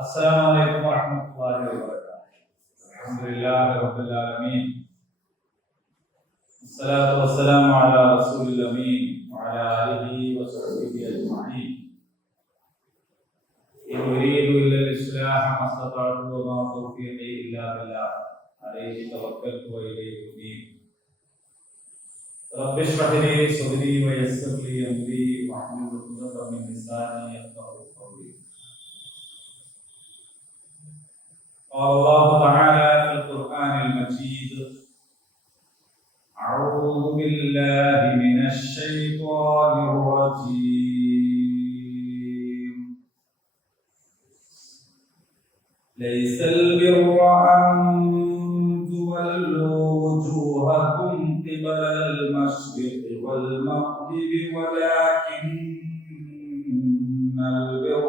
السلام عليكم ورحمة الله وبركاته. الحمد لله رب العالمين. الصلاة والسلام على رسول الأمين وعلى آله وصحبه أجمعين. إن أريد إلا الإصلاح ما استطعت وما توفيقي إلا بالله عليه توكلت وإليه أنيب. رب اشرح لي صدري ويسر لي أمري واحلل عقدة من لساني يفقهوا قولي. قال الله تعالى في القرآن المجيد: أعوذ بالله من الشيطان الرجيم. ليس البر أن تولوا وجوهكم قبل المشرق والمغرب ولكن البر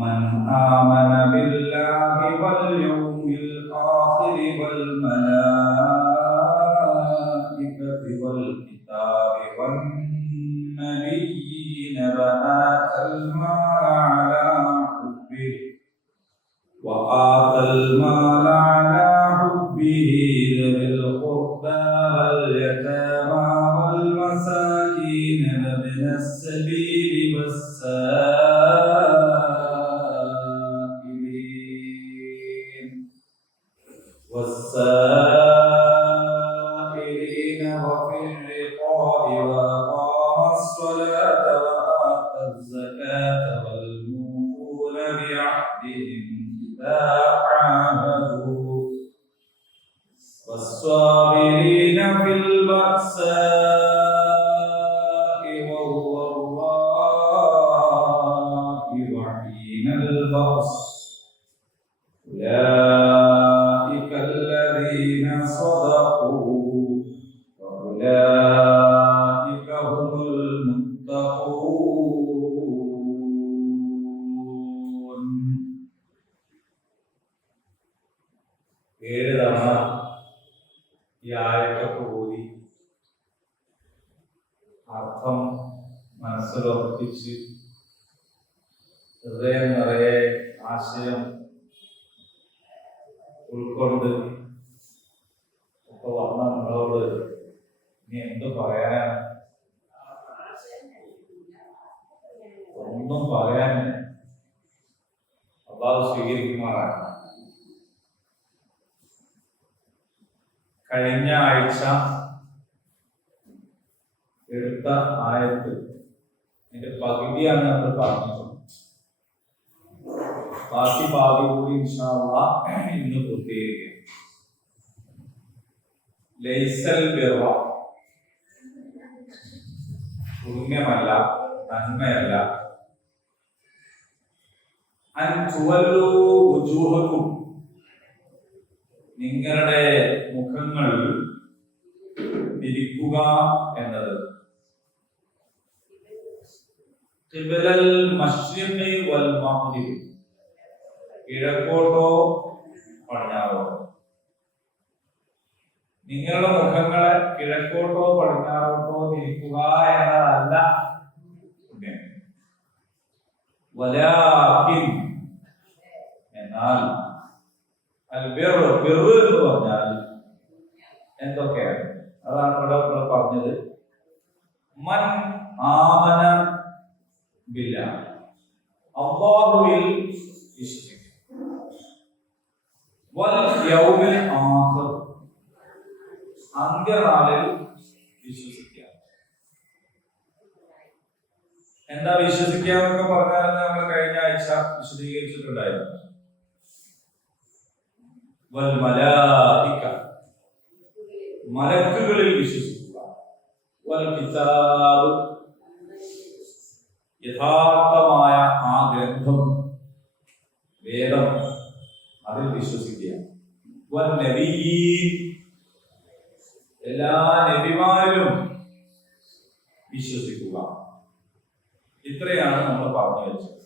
من آمن بالله واليوم الآخر والملائكة والكتاب والنبيين وآتى المال على حبه ذوي القربى واليتامى والمساكين وابن السبيل والسائلين وفي الرقاب وأقام الصلاة وآتى الزكاة والموفون بعهدهم إذا عاهدوا والصابرين في البأساء والضراء وحين البأس أولئك الذين صدقوا وأولئك هم المتقون. ഏഴ് തവണ ഈ ആയത്തൊക്കെ ഓതി അർത്ഥം മനസ്സിലുറപ്പിച്ച് ഹൃദയം നിറയെ ആശയം ഉൾക്കൊണ്ട് ഒക്കെ വന്ന നിങ്ങളോട് ഇനി എന്ത് പറയാനാണ്? ഒന്നും പറയാൻ അല്ലാഹു സ്വീകരിക്കുമാറാണ്. കഴിഞ്ഞ ആഴ്ച എടുത്ത ആയത്ത് അതിന്റെ പകുതിയാണ് നമ്മൾ പറഞ്ഞത്. ബാക്കി ഭാഗം കൂടി ഇൻഷാ അല്ലാഹ് ഇന്ന് പൂർത്തീകരിക്കും. ലൈസൽ ബിർറ, പുണ്യമല്ല, നന്മയല്ല, അൻ തുവല്ലൂ വുജൂഹക്കും, നിങ്ങളുടെ മുഖങ്ങൾ തിരിക്കുക എന്നത്, ഖിബലൽ മശ്രിഖി വൽ മഗ്രിബ്, കിഴക്കോട്ടോ പടിഞ്ഞാറോ. നിങ്ങളുടെ മുഖങ്ങളെ കിഴക്കോട്ടോ പടിഞ്ഞാറോട്ടോ തിരിക്കുക എന്നതല്ല. വലാകിൻ, എന്നാൽ അൽബിർറു, ബിർറ് എന്ന് പറഞ്ഞാൽ എന്തൊക്കെയാണ്? അതാണ് ഇവിടെ പറഞ്ഞത്. മൻ ആമന ബില്ലാഹ്, അല്ലാഹുവിൽ വിശ്വസിക്കുക, വൽ യൗമിൽ ആഖിർ, അന്ത്യനാളിൽ വിശ്വസിക്കുക. എന്താ വിശ്വസിക്കുക എന്നൊക്കെ പറഞ്ഞാൽ നമ്മൾ കഴിഞ്ഞ ആഴ്ച വിശദീകരിച്ചിട്ടുണ്ടായിരുന്നു. വൽ മലായിക, മലക്കുകളിൽ വിശ്വസിക്കുക. വൽ കിതാബ്, യഥാർത്ഥമായ ആ ഗ്രന്ഥം, വേദം, അതിൽ വിശ്വസിക്കുക. വൽ നബിയ്യീൻ, എല്ലാ നബിമാരിലും വിശ്വസിക്കുക. ഇത്രയാണ് നമ്മൾ പറഞ്ഞു വെച്ചത്.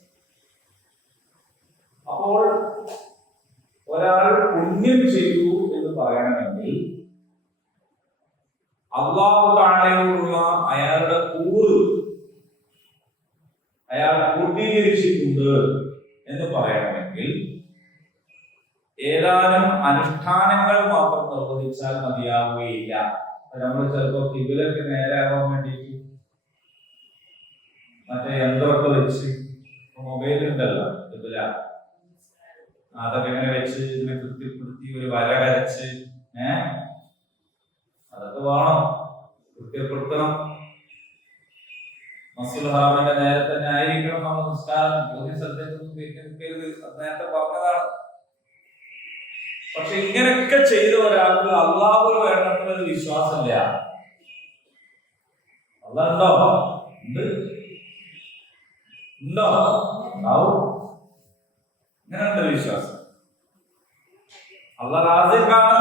അപ്പോൾ ഒരാൾ പുണ്യം ചെയ്തു എന്ന് പറയണമെങ്കിൽ അല്ലാഹു തആലയോടുള്ള അയാളുടെ കൂറ് അയാൾ പൂർത്തീകരിച്ചിട്ടുണ്ട് എന്ന് പറയണമെങ്കിൽ ഏതാനും അനുഷ്ഠാനങ്ങൾ മാത്രം നിർവഹിച്ചാൽ മതിയാവുകയില്ല. നമ്മൾ ചിലപ്പോൾ കിബിലക്ക് നേരെ ആവാൻ വേണ്ടിയിട്ട് മറ്റേ യന്ത്രമൊക്കെ വെച്ച് മൊബൈൽ ഉണ്ടല്ലോ കിബില, അതൊക്കെ ഇങ്ങനെ വെച്ച് ഇതിനെ കൃത്യപ്പെടുത്തി ഒരു വര വരച്ച് അതൊക്കെ വേണം, കൃത്യപ്പെടുത്തണം. മസ്ജിദുൽ ഹറാമിന്റെ നേരെ തന്നെ ആയിരിക്കണം നമ്മൾ നിസ്കാരം. ഒരു സ്ഥലത്തേക്കൊന്നും നേരത്തെ പറഞ്ഞതാണ്. പക്ഷെ ഇങ്ങനെയൊക്കെ ചെയ്ത ഒരാൾക്ക് അള്ളാഹുവിൽ വേണ്ടത്ര വിശ്വാസമില്ല. അള്ളാഹ് ഉണ്ടോ? ഉണ്ട്. ഉണ്ടോ? ഉണ്ടാവും. ഇങ്ങനെയുണ്ട് വിശ്വാസം. അള്ളാഹ് റാസിഖാണ്.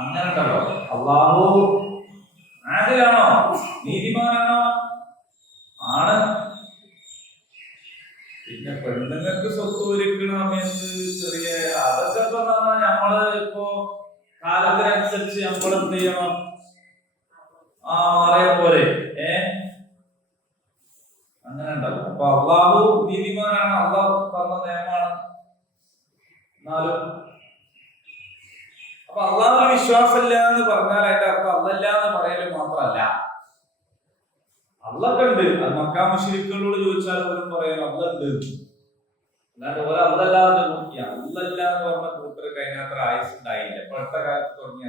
അങ്ങനെ ഉണ്ടല്ലോ. അള്ളാഹു ആദിലാണോ? നീതിമാനാണോ? ആണ്. പിന്നെ പെണ്ണുങ്ങൾക്ക് സ്വത്ത് ഒരുക്കണ സമയത്ത് ചെറിയ അതൊക്കെ പറഞ്ഞാൽ നമ്മള് ഇപ്പോ കാലത്തിനനുസരിച്ച് നമ്മൾ എന്ത് ചെയ്യണം? മാറിയ പോലെ അങ്ങനെ ഉണ്ടാവും. അപ്പൊ അള്ളാഹു നീതിമാനാണ്, അള്ളാഹു പറഞ്ഞ നിയമമാണ്. എന്നാലും അപ്പൊ അള്ളാഹു വിശ്വാസമില്ല എന്ന് പറഞ്ഞാൽ അതിന്റെ അർത്ഥം അല്ലല്ല എന്ന് പറയല് മാത്രമല്ല, അള്ളൊക്കെ ഉണ്ട്. അത് മക്കാ മുശ്രിക്കുകളോട് ചോദിച്ചാൽ പോലും പറയാൻ അള്ളുണ്ട്. അല്ലാണ്ട് ഓരോ അല്ലല്ലാതെ നോക്കി അല്ലല്ല എന്ന് പറഞ്ഞ കൂട്ടർക്ക് അതിനകത്ത് ആയുസ് ഉണ്ടായില്ല. ഇപ്പോഴത്തെ കാലത്ത് തുടങ്ങിയ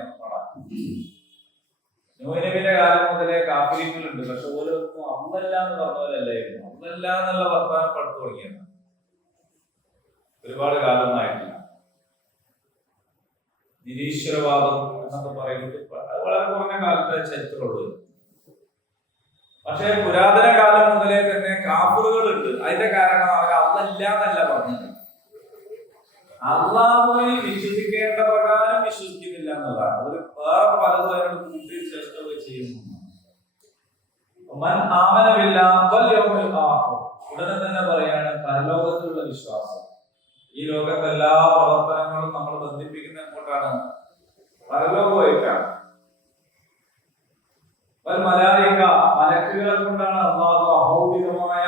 നൂനബിന്റെ കാലം മുതലേ കാഫിരികളുണ്ട്. പക്ഷെ ഓരോന്നും അല്ലല്ല എന്ന് പറഞ്ഞവരല്ലായിരുന്നു. അല്ലല്ല എന്നുള്ള വർത്തമാനം പഠിത്തു തുടങ്ങിയത് ഒരുപാട് കാലമൊന്നും ആയിട്ടില്ല. നിരീശ്വരവാദം എന്നൊക്കെ പറയുന്നത് വളരെ കുറഞ്ഞ കാലത്തെ ചരിത്രമുള്ളൂ. പക്ഷെ പുരാതന കാലം മുതലേ തന്നെ കാഫിറുകളുണ്ട്. അതിന്റെ കാരണം അവർ അല്ലല്ല എന്നല്ല പറഞ്ഞത്, അള്ളാഹുവിൽ വിശ്വസിക്കേണ്ട പ്രകാരം വിശ്വസിക്കുന്നില്ല എന്നുള്ളതാണ്. അതൊരു വേറെ പലതും അതിനോട് കൂട്ടി ചേർക്കുകയും ചെയ്യുന്നു. ഉടനെ തന്നെ പറയാണ് പരലോകത്തിലുള്ള വിശ്വാസം. ഈ ലോകത്തെ എല്ലാ പ്രവർത്തനങ്ങളും നമ്മൾ ബന്ധിപ്പിക്കുന്ന എങ്ങോട്ടാണ്? പരലോകമായിട്ടാണ്. മലായിക, മലക്കുകളെ കൊണ്ടാണ് അള്ളാഹു അഭൗതികമായ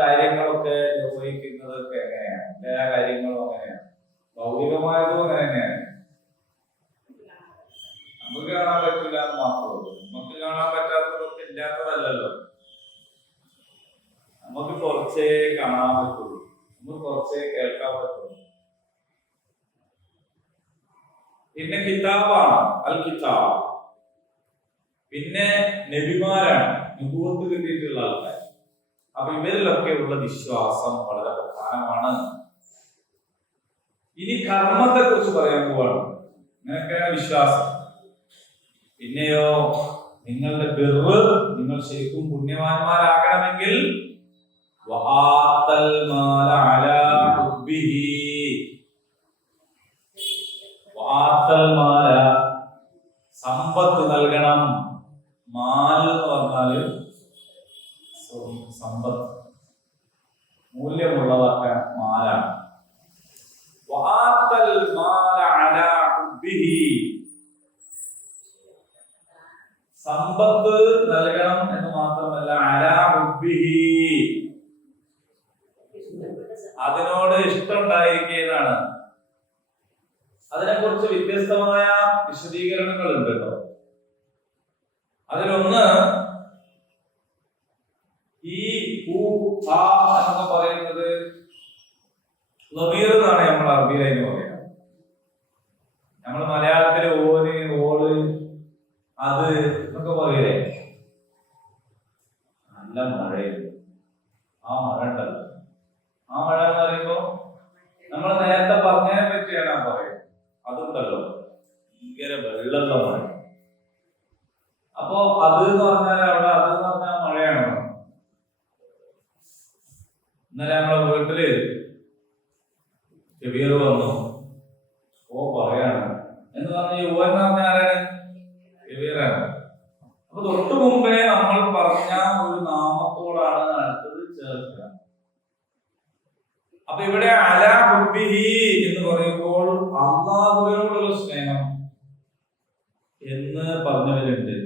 കാര്യങ്ങളൊക്കെ നിർവഹിക്കുന്നതൊക്കെ എങ്ങനെയാണ്? എല്ലാ കാര്യങ്ങളും അങ്ങനെയാണ്. ഭൗതികമായതും അങ്ങനെ തന്നെയാണ്. നമുക്ക് കാണാൻ പറ്റില്ല എന്ന് മാത്രമേ. നമുക്ക് കാണാൻ പറ്റാത്തതൊക്കെ ഇല്ലാത്തതല്ലല്ലോ. നമുക്ക് കുറച്ചേ കാണാൻ പറ്റുള്ളൂ, നമുക്ക് കുറച്ചേ കേൾക്കാൻ പറ്റുള്ളൂ. പിന്നെ കിതാബാണ് അൽ കിതാബ്. പിന്നെ നബിമാരാണ്, നുബുവത്ത് കിട്ടിയിട്ടുള്ള ആൾക്കാർ. അപ്പൊ ഇവരിലൊക്കെ ഉള്ള വിശ്വാസം വളരെ പ്രധാനമാണ്. ഇനി കർമ്മത്തെ കുറിച്ച് പറയാൻ പോവാണ്. നിങ്ങൾക്കാണ് വിശ്വാസം. പിന്നെയോ നിങ്ങളുടെ ബിർറ്, നിങ്ങൾ ശരിക്കും പുണ്യവാന്മാരാകണമെങ്കിൽ സമ്പത്ത് നൽകണം. മാൽ എന്ന് പറഞ്ഞാല് സമ്പത്ത്, മൂല്യമുള്ളതാക്കാൻ മാലാണ്. സമ്പത്ത് നൽകണം എന്ന് മാത്രമല്ല, അലാ ഹുബ്ബിഹി, അതിനോട് ഇഷ്ടമുണ്ടായിരിക്കുന്നതാണ്. അതിനെക്കുറിച്ച് വ്യത്യസ്തമായ വിശദീകരണങ്ങൾ ഉണ്ട് കേട്ടോ. അതിലൊന്ന് ഈ എന്നൊക്കെ പറയുന്നത് ലമീർ എന്നാണ് നമ്മൾ അറബിയിലെന്ന് പറയുന്നത്. നമ്മൾ മലയാളത്തില് ഓന്, ഓള്, അത് എന്നൊക്കെ പറയില്ലേ? നല്ല മഴയുണ്ട്. ആ മഴ ഉണ്ടല്ലോ, ആ മഴ എന്ന് പറയുമ്പോ നമ്മൾ നേരത്തെ പറഞ്ഞതിനെ പറ്റിയാണ് ഞാൻ പറയുന്നത്. അതുണ്ടല്ലോ, ഭയങ്കര വെള്ളമുള്ള മഴ. അപ്പോ അത് എന്ന് പറഞ്ഞാൽ അവിടെ അത് എന്ന് പറഞ്ഞാൽ മഴയാണോ? ഇന്നലെ നമ്മളെ വീട്ടില് കബീർ വന്നു. ഓ പറയാണ് എന്ന് പറഞ്ഞ യുവൻ എന്ന് പറഞ്ഞ ആരാണ്? കബീറാണ്. അപ്പൊ തൊട്ടു മുമ്പേ നമ്മൾ പറഞ്ഞ ഒരു നാമത്തോടാണ് അടുത്തത് ചേർക്കുക. അപ്പൊ ഇവിടെ അലാ ഹുബ്ബിഹി എന്ന് പറയുമ്പോൾ അല്ലാഹുവിനോടുള്ള സ്നേഹം എന്ന് പറഞ്ഞവരുണ്ട്.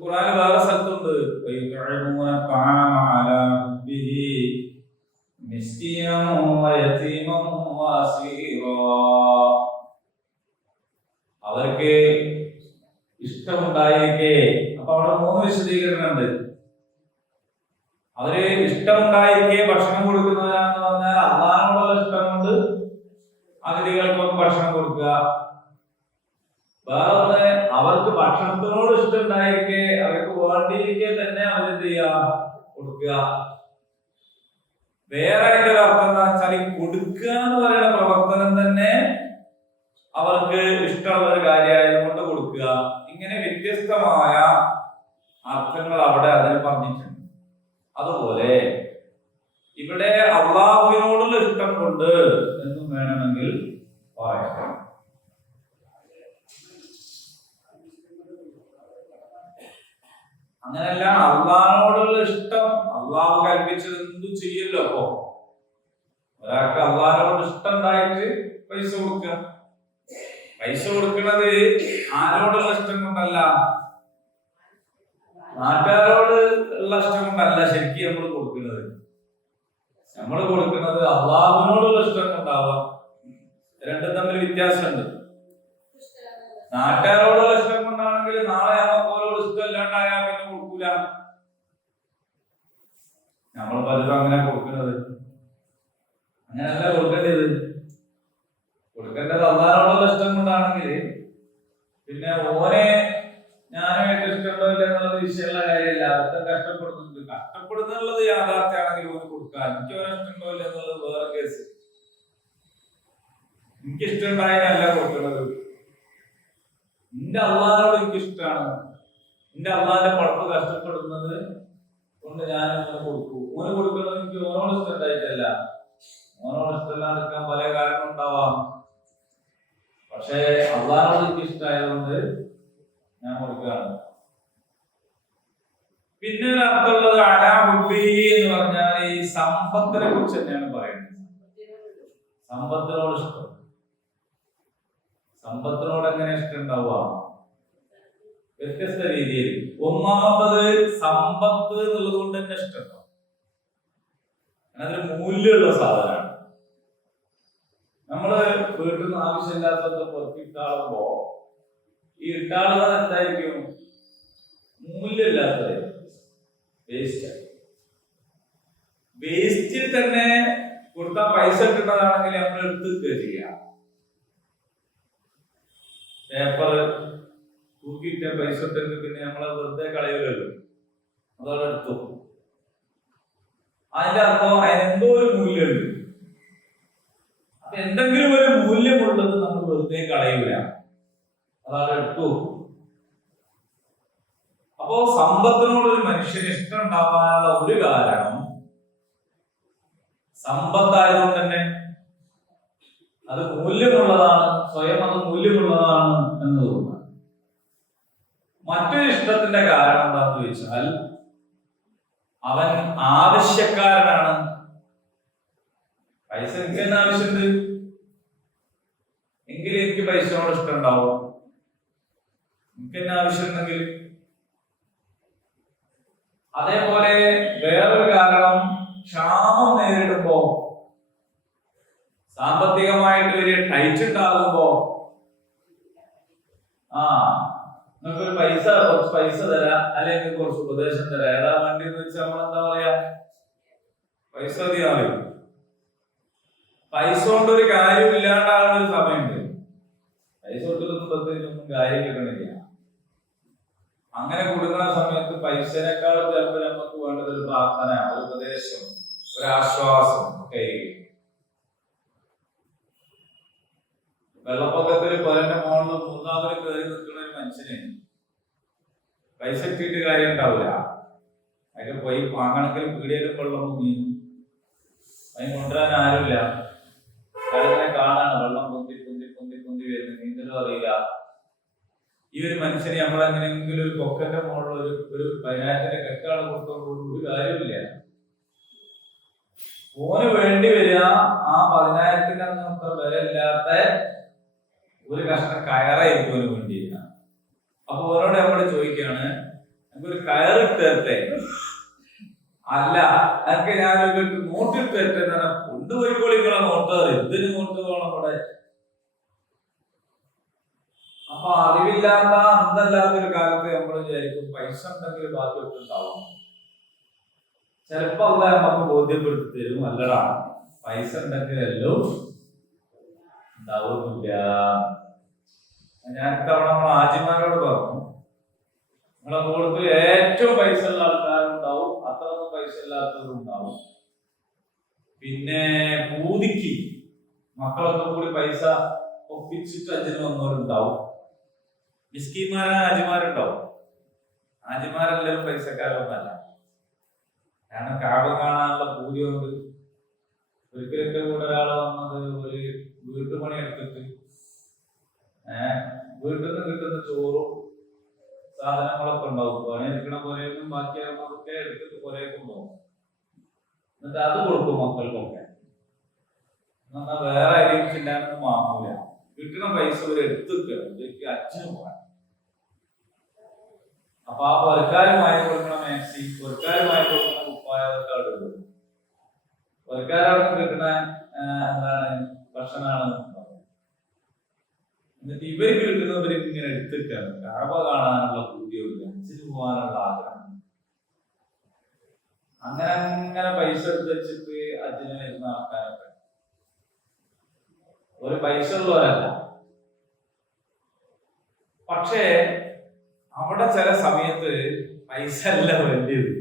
ഖുർആനിൽ വേറെ സ്ഥലത്തുണ്ട് വയതുഅമൂന തആമ അലാ ഹുബ്ബിഹി മിസ്കീനൻ വയതീമൻ വഅസീറാ. അവർക്ക് ഇഷ്ടമുണ്ടായിരിക്കെ, അപ്പൊ അവിടെ 3 വിശദീകരണമുണ്ട്. അവര് ഇഷ്ടമുണ്ടായിരിക്കെ ഭക്ഷണം കൊടുക്കുന്നവരാണെന്ന് പറഞ്ഞാൽ അള്ളാഹിനോടുള്ള ഇഷ്ടം കൊണ്ട് അതിഥികൾക്കൊക്കെ ഭക്ഷണം കൊടുക്കുക. വേറെ അവർക്ക് ഭക്ഷണത്തിനോട് ഇഷ്ടമുണ്ടായിരിക്കെ അവർക്ക് വേണ്ടിയിരിക്കെ തന്നെ അവരെന്ത് ചെയ്യുക, കൊടുക്കുക. വേറെ അതിന്റെ അർത്ഥം എന്താ വെച്ചാൽ ഈ കൊടുക്കുക എന്ന് പറയുന്ന പ്രവർത്തനം തന്നെ അവർക്ക് ഇഷ്ടമുള്ള ഒരു കാര്യമായതുകൊണ്ട് കൊടുക്കുക. ഇങ്ങനെ വ്യത്യസ്തമായ അർത്ഥങ്ങൾ അവിടെ അതിന് പറഞ്ഞിട്ടുണ്ട്. അതുപോലെ ഇവിടെ അള്ളാഹുവിനോടുള്ള ഇഷ്ടം കൊണ്ട് എന്നും വേണമെങ്കിൽ പറയാം. അങ്ങനെയല്ല, അള്ളാഹിനോടുള്ള ഇഷ്ടം, അള്ളാഹു കൽപ്പിച്ചത് എന്തും ചെയ്യല്ലോ. അപ്പോ ഒരാൾക്ക് അള്ളാഹിനോട് ഇഷ്ടം ഉണ്ടായിട്ട് പൈസ കൊടുക്കുക. പൈസ കൊടുക്കുന്നത് ആരോടുള്ള ഇഷ്ടം കൊണ്ടല്ല, നാട്ടുകാരോട് ഉള്ള ഇഷ്ടം കൊണ്ടല്ല ശരിക്കും നമ്മൾ കൊടുക്കുന്നത്. നമ്മൾ കൊടുക്കുന്നത് അള്ളാഹുവിനോടുള്ള ഇഷ്ടം കൊണ്ടാവാം. രണ്ടും തമ്മിൽ വ്യത്യാസമുണ്ട്. നാട്ടുകാരോടുള്ള ഇഷ്ടം കൊണ്ടാണെങ്കിൽ നാളെ നമുക്കോരോട് ഇഷ്ടമില്ലാണ്ടായാൽ പിന്നെ കൊടുക്കൂല. നമ്മൾ പലരും അങ്ങനെ കൊടുക്കുന്നത്. അങ്ങനെയല്ല കൊടുക്കേണ്ടത്. കൊടുക്കേണ്ടത് അള്ളാഹിനോടുള്ള ഇഷ്ടം കൊണ്ടാണെങ്കിൽ പിന്നെ ഓനെ ഞാനുമായിട്ട് ഇഷ്ടമുണ്ടോ ഇല്ല എന്നുള്ളത് വിഷയമുള്ള കാര്യമല്ല. അർത്ഥം കഷ്ടപ്പെടുന്നുണ്ട്, കഷ്ടപ്പെടുന്നുള്ളത് യാഥാർത്ഥ്യമാണെങ്കിൽ ഓന് കൊടുക്കാം. എനിക്ക് ഓനെ ഇഷ്ടമുണ്ടോ ഇല്ല എന്നുള്ളത് വേറെ കേസ്. എനിക്ക് ഇഷ്ടമുണ്ടായതല്ല കൊടുക്കുന്നത്. എന്റെ അള്ളാഹിനോട് എനിക്ക് ഇഷ്ടമാണ്. എന്റെ അള്ളാഹിന്റെ പടപ്പ് കഷ്ടപ്പെടുന്നത് കൊണ്ട് ഞാൻ ഓന് കൊടുക്കൂ. ഓന് കൊടുക്കുന്നത് എനിക്ക് ഓനോട് ഇഷ്ടമുണ്ടായിട്ടല്ല. ഓനോട് ഇഷ്ടമില്ലാതിരിക്കാൻ പല കാരണം ഉണ്ടാവാം. പക്ഷേ അള്ളാഹിനോട് എനിക്ക് ഇഷ്ടമായതുകൊണ്ട് ഞാൻ കൊടുക്കുകയാണ്. പിന്നെ ഒരു അർത്ഥമുള്ളത് അലാ ഹുബ്ബിഹി എന്ന് പറഞ്ഞാൽ ഈ സമ്പത്തിനെ കുറിച്ച് തന്നെയാണ് പറയുന്നത്. സമ്പത്തിനോട് ഇഷ്ടം. സമ്പത്തിനോട് എങ്ങനെ ഇഷ്ടം ഉണ്ടാവുക? വ്യത്യസ്ത രീതിയിൽ. ഒന്നാമത്തത് സമ്പത്ത് എന്നുള്ളത് കൊണ്ട് തന്നെ ഇഷ്ടം. അതിന് മൂല്യമുള്ള സാധനമാണ്. നമ്മള് വീട്ടിൽ നിന്ന് ആവശ്യമില്ലാത്തതൊക്കെ പുറത്തിട്ടാളുമ്പോ ഈ ഇട്ടാളുകൾ എന്തായിരിക്കും? മൂല്യമില്ലാത്തത്, വേസ്റ്റ്. വേസ്റ്റിൽ തന്നെ കൊടുത്താൽ പൈസ കിട്ടുന്നതാണെങ്കിൽ നമ്മൾ എടുത്ത് ചെയ്യാം. പേപ്പർ തൂക്കിയിട്ട പൈസ ഇട്ടെങ്കിൽ പിന്നെ നമ്മളെ വെറുതെ കളയുമല്ലോ, അതവിടെ എടുത്തു. അതിന്റെ അർത്ഥം അതിനെന്തോ ഒരു മൂല്യമുണ്ട്. അപ്പൊ എന്തെങ്കിലും ഒരു മൂല്യമുള്ളത് നമ്മൾ വെറുതെ കളയൂല, അതവിടെ എടുത്തു. അപ്പോ സമ്പത്തിനോട് ഒരു മനുഷ്യന് ഇഷ്ടം ഉണ്ടാവാനുള്ള ഒരു കാരണം സമ്പത്തായതുകൊണ്ട് തന്നെ അത് മൂല്യമുള്ളതാണ്, സ്വയം അത് മൂല്യമുള്ളതാണ് എന്നതുകൊണ്ടാണ്. മറ്റൊരു ഇഷ്ടത്തിന്റെ കാരണം എന്താണെന്ന് ചോദിച്ചാൽ അവൻ ആവശ്യക്കാരനാണ്. പൈസ എനിക്ക് തന്നെ ആവശ്യമുണ്ട് എങ്കിൽ എനിക്ക് പൈസയോട് ഇഷ്ടം ഉണ്ടാവും. എനിക്ക് തന്നെ ആവശ്യമുണ്ടെങ്കിൽ. അതേപോലെ വേറൊരു കാരണം ക്ഷാമം നേരിടുമ്പോ, സാമ്പത്തികമായിട്ട് വലിയ ടൈറ്റ് ഉണ്ടാകുമ്പോ, നിങ്ങൾക്കൊരു കുറച്ച് പൈസ തരാം, അല്ലെങ്കിൽ കുറച്ച് ഉപദേശം തരാം. ഏതാ വേണ്ടി എന്ന് വെച്ചാൽ നമ്മളെന്താ പറയാ, പൈസ മതിയാവും. പൈസ കൊണ്ടൊരു കാര്യം ഇല്ലാണ്ടാകുന്ന ഒരു സമയമുണ്ട്. പൈസ കൊണ്ടൊന്നും പ്രത്യേകിച്ചൊന്നും കാര്യം കിട്ടണില്ല. അങ്ങനെ കൊടുക്കുന്ന സമയത്ത് പൈസനേക്കാൾ ചിലപ്പോൾ നമുക്ക് വേണ്ടത് ഒരു പ്രാർത്ഥന, ഒരു ഉപദേശം, ഒരു ആശ്വാസം ഒക്കെ. വെള്ളപ്പൊക്കത്തിൽ പുരന്റെ മുകളിൽ മൂന്നാമത് കയറി നിൽക്കുന്ന ഒരു മനുഷ്യന് പൈസ കിട്ടിയിട്ട് കാര്യം ഉണ്ടാവില്ല. അതിന് പോയി വാങ്ങണമെങ്കിൽ പീടികയിലും വെള്ളം മുങ്ങി, അതിന് കൊണ്ടുവരാൻ ആരുമില്ല. അതിനെ കാണാണ് വെള്ളം പൊന്തി പൊന്തി പൊന്തി പൊന്തി വരുന്നത്, നീന്തലും അറിയില്ല. ഈ ഒരു മനുഷ്യന് നമ്മളെങ്ങനെയെങ്കിലും ഒരു കൊക്കന്റെ മുകളിൽ ഒരു 10,000 കെട്ടാണ് കൊടുത്തോണ്ട് ഒരു കാര്യമില്ല. ഓന് വേണ്ടി വരിക ആ 10,000 വില ഇല്ലാത്ത ഒരു കഷ്ണം കയറായിരിക്കും ഓന് വേണ്ടിയില്ല. അപ്പൊ ഓരോട് നമ്മൾ ചോദിക്കുകയാണ്, ഒരു കയറിട്ട് തരട്ടെ, അല്ല അതൊക്കെ ഞാനൊരു നോട്ടിട്ട് തരട്ടെ എന്നാണ്. കൊണ്ടുപോയിക്കോളി നിങ്ങളെ നോട്ട്, എന്തിനു നോട്ട് വേണം അവിടെ? അപ്പൊ അറിവില്ലാത്ത അന്തല്ലാത്തൊരു കാലത്ത് നമ്മൾ വിചാരിക്കും പൈസ ഉണ്ടെങ്കിൽ ബാക്കിയൊക്കെ ഉണ്ടാവും. ചിലപ്പോ അത് നമുക്ക് ബോധ്യപ്പെടുത്തി തരും, അല്ലടാ പൈസ ഉണ്ടെങ്കിൽ എല്ലാം ഉണ്ടാവുന്നില്ല. ഞാൻ ഇത്തവണ നമ്മൾ ആജിമാരോട് പറഞ്ഞു, നിങ്ങളെ കൂടുതൽ ഏറ്റവും പൈസ ഉള്ള ആൾക്കാരുണ്ടാവും, അത്രയൊന്നും പൈസ ഇല്ലാത്തവരും ഉണ്ടാവും. പിന്നെ പൂതിക്ക് മക്കളൊക്കെ കൂടി പൈസ ഒപ്പിച്ചിട്ട് അച്ഛന് വന്നവരുണ്ടാവും. മിസ്കിന്മാരായ ആജിമാരുണ്ടാവും. ആജിമാരെല്ലാവരും പൈസക്കാരൊന്നല്ല. കാരണം കാവ കാണാനുള്ള പൂതി കൊണ്ട് ഒരിക്കലൊക്കെ കൂടെ ഒരാൾ വന്നത് ഒരു വീട്ടുപണി എടുത്തിട്ട് വീട്ടിൽ നിന്ന് കിട്ടുന്ന ചോറും സാധനങ്ങളൊക്കെ ഉണ്ടാവും. പണിയെടുക്കണ പോലെയൊന്നും ബാക്കിയാകുന്നതൊക്കെ എടുത്തിട്ട് പുറയേക്കും പോകും. എന്നിട്ട് അത് കൊടുക്കും മക്കൾക്കൊക്കെ. എന്നാൽ വേറെ ഐറ്റംസ് ഇല്ലാനൊന്നും വാങ്ങൂല. കിട്ടുന്ന പൈസ ഒരു എടുത്തിട്ട് അച്ഛന് പോകാൻ. അപ്പൊ ആ പുറക്കാരുമായി കൊടുക്കണ മാക്സി, പുറക്കാരുമായി കൊടുക്കണ കുപ്പായൊക്കെ അവിടെ ഇടും. പുറക്കാരവിടെ കിട്ടുന്ന എന്താണ് ഭക്ഷണമാണ്. എന്നിട്ട് ഇവർക്ക് കിട്ടുന്നവർ ഇങ്ങനെ എടുത്തിട്ടാണ്. കാബ കാണാനുള്ള പൂതിയുമില്ല, അച്ഛന് പോകാനുള്ള ആഗ്രഹം. അങ്ങനെ പൈസ എടുത്ത് വെച്ചിട്ട് അച്ഛന് വരുന്ന ആൾക്കാരൊക്കെ ഒരു പൈസ ഉള്ളവരല്ല. പക്ഷേ അവിടെ ചില സമയത്ത് പൈസ അല്ല വേണ്ടിയത്.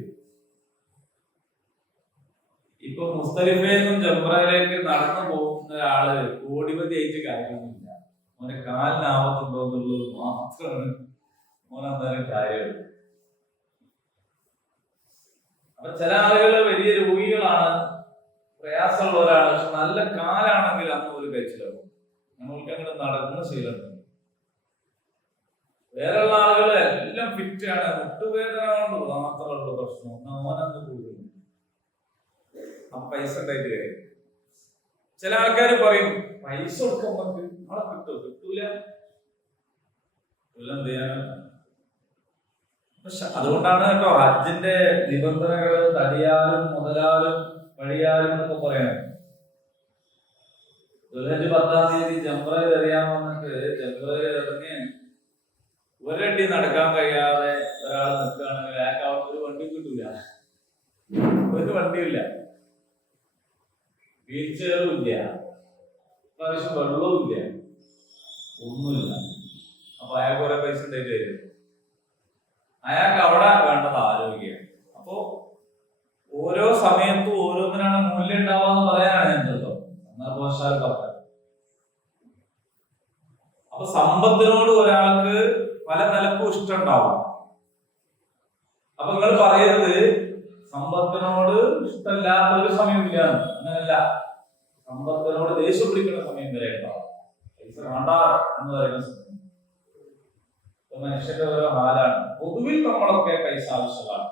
ഇപ്പൊ മുസ്തലിഫയിൽ ജംറയിലേക്ക് നടന്നു പോകുന്ന ഒരാള് കോടിപതി ആയിട്ട് കാര്യമൊന്നുമില്ല. മോനെ കാലിന് ആപത്തുണ്ടോ എന്നുള്ളത് മാത്രമാണ് മോനെന്തായാലും കാര്യമുള്ളൂ. അപ്പൊ ചില ആളുകൾ വലിയ രോഗികളാണ്, പ്രയാസമുള്ളവരാണ്, പക്ഷെ നല്ല കാലാണെങ്കിൽ അന്ന് ഒരു കഴിച്ചിലാവും. നമ്മൾക്ക് അങ്ങനെ നടക്കുന്ന ശീലമുണ്ട്. വേറെയുള്ള ആളുകൾ എല്ലാം ഫിറ്റാണ്, മുട്ടുവേദന കൊണ്ട് മാത്രമുള്ള പ്രശ്നം. മോനന്ന് കൂടുന്നു. ആ പൈസ ഉണ്ടായിട്ട് കാര്യം. ചില ആൾക്കാർ പറയും പൈസ കൊടുക്കാൻ നമുക്ക് നാളെ കിട്ടൂല. എന്ത് ചെയ്യാൻ? പക്ഷെ അതുകൊണ്ടാണ് കേട്ടോ ഹജ്ജിന്റെ നിബന്ധനകൾ തടിയാലും മുതലാലും വഴിയാലും എന്നൊക്കെ പറയണം. ദുൽഹജ്ജ് 10-ാം തീയതി ജംറയിൽ എറിയാൻ വന്നിട്ട് ജംറയിൽ ഇറങ്ങി ഒരടി നടക്കാൻ കഴിയാതെ ഒരാൾ നിൽക്കുകയാണെങ്കിൽ അയാൾക്ക് അവർക്ക് ഒരു വണ്ടി കിട്ടൂല. ഒരു വണ്ടിയില്ല, വീൽ ചെയറും ഇല്ല, പ്രാവശ്യം വെള്ളവും ഇല്ല, ഒന്നുമില്ല. അപ്പൊ അയാൾക്ക് കുറെ പൈസ ഉണ്ടായിട്ട് വരും. അയാൾക്ക് അവിടെ വേണ്ടത് ആരോഗ്യം. അപ്പോ ഓരോ സമയത്തും ഓരോന്നിനാണ് മൂല്യം ഉണ്ടാവാന്ന് പറയാനാണ് ഞാൻ ചെറുതോ പോഷാൽ പറഞ്ഞത്. അപ്പൊ സമ്പത്തിനോട് ഒരാൾക്ക് പല നിലക്കും ഇഷ്ടം ഉണ്ടാവും. അപ്പൊ നിങ്ങൾ പറയരുത് സമ്പത്തിനോട് ഇഷ്ടമില്ലാത്ത ഒരു സമയമില്ല. അങ്ങനല്ല, സമ്പത്തിനോട് ദേഷ്യം പിടിക്കുന്ന സമയം വരെ ഉണ്ടാവും. പൈസ വേണ്ട എന്ന് പറയുന്ന സമയം മനുഷ്യന്റെ ഓരോ ഹാലാണ്. പൊതുവിൽ നമ്മളൊക്കെ പൈസ ആവശ്യമാണ്.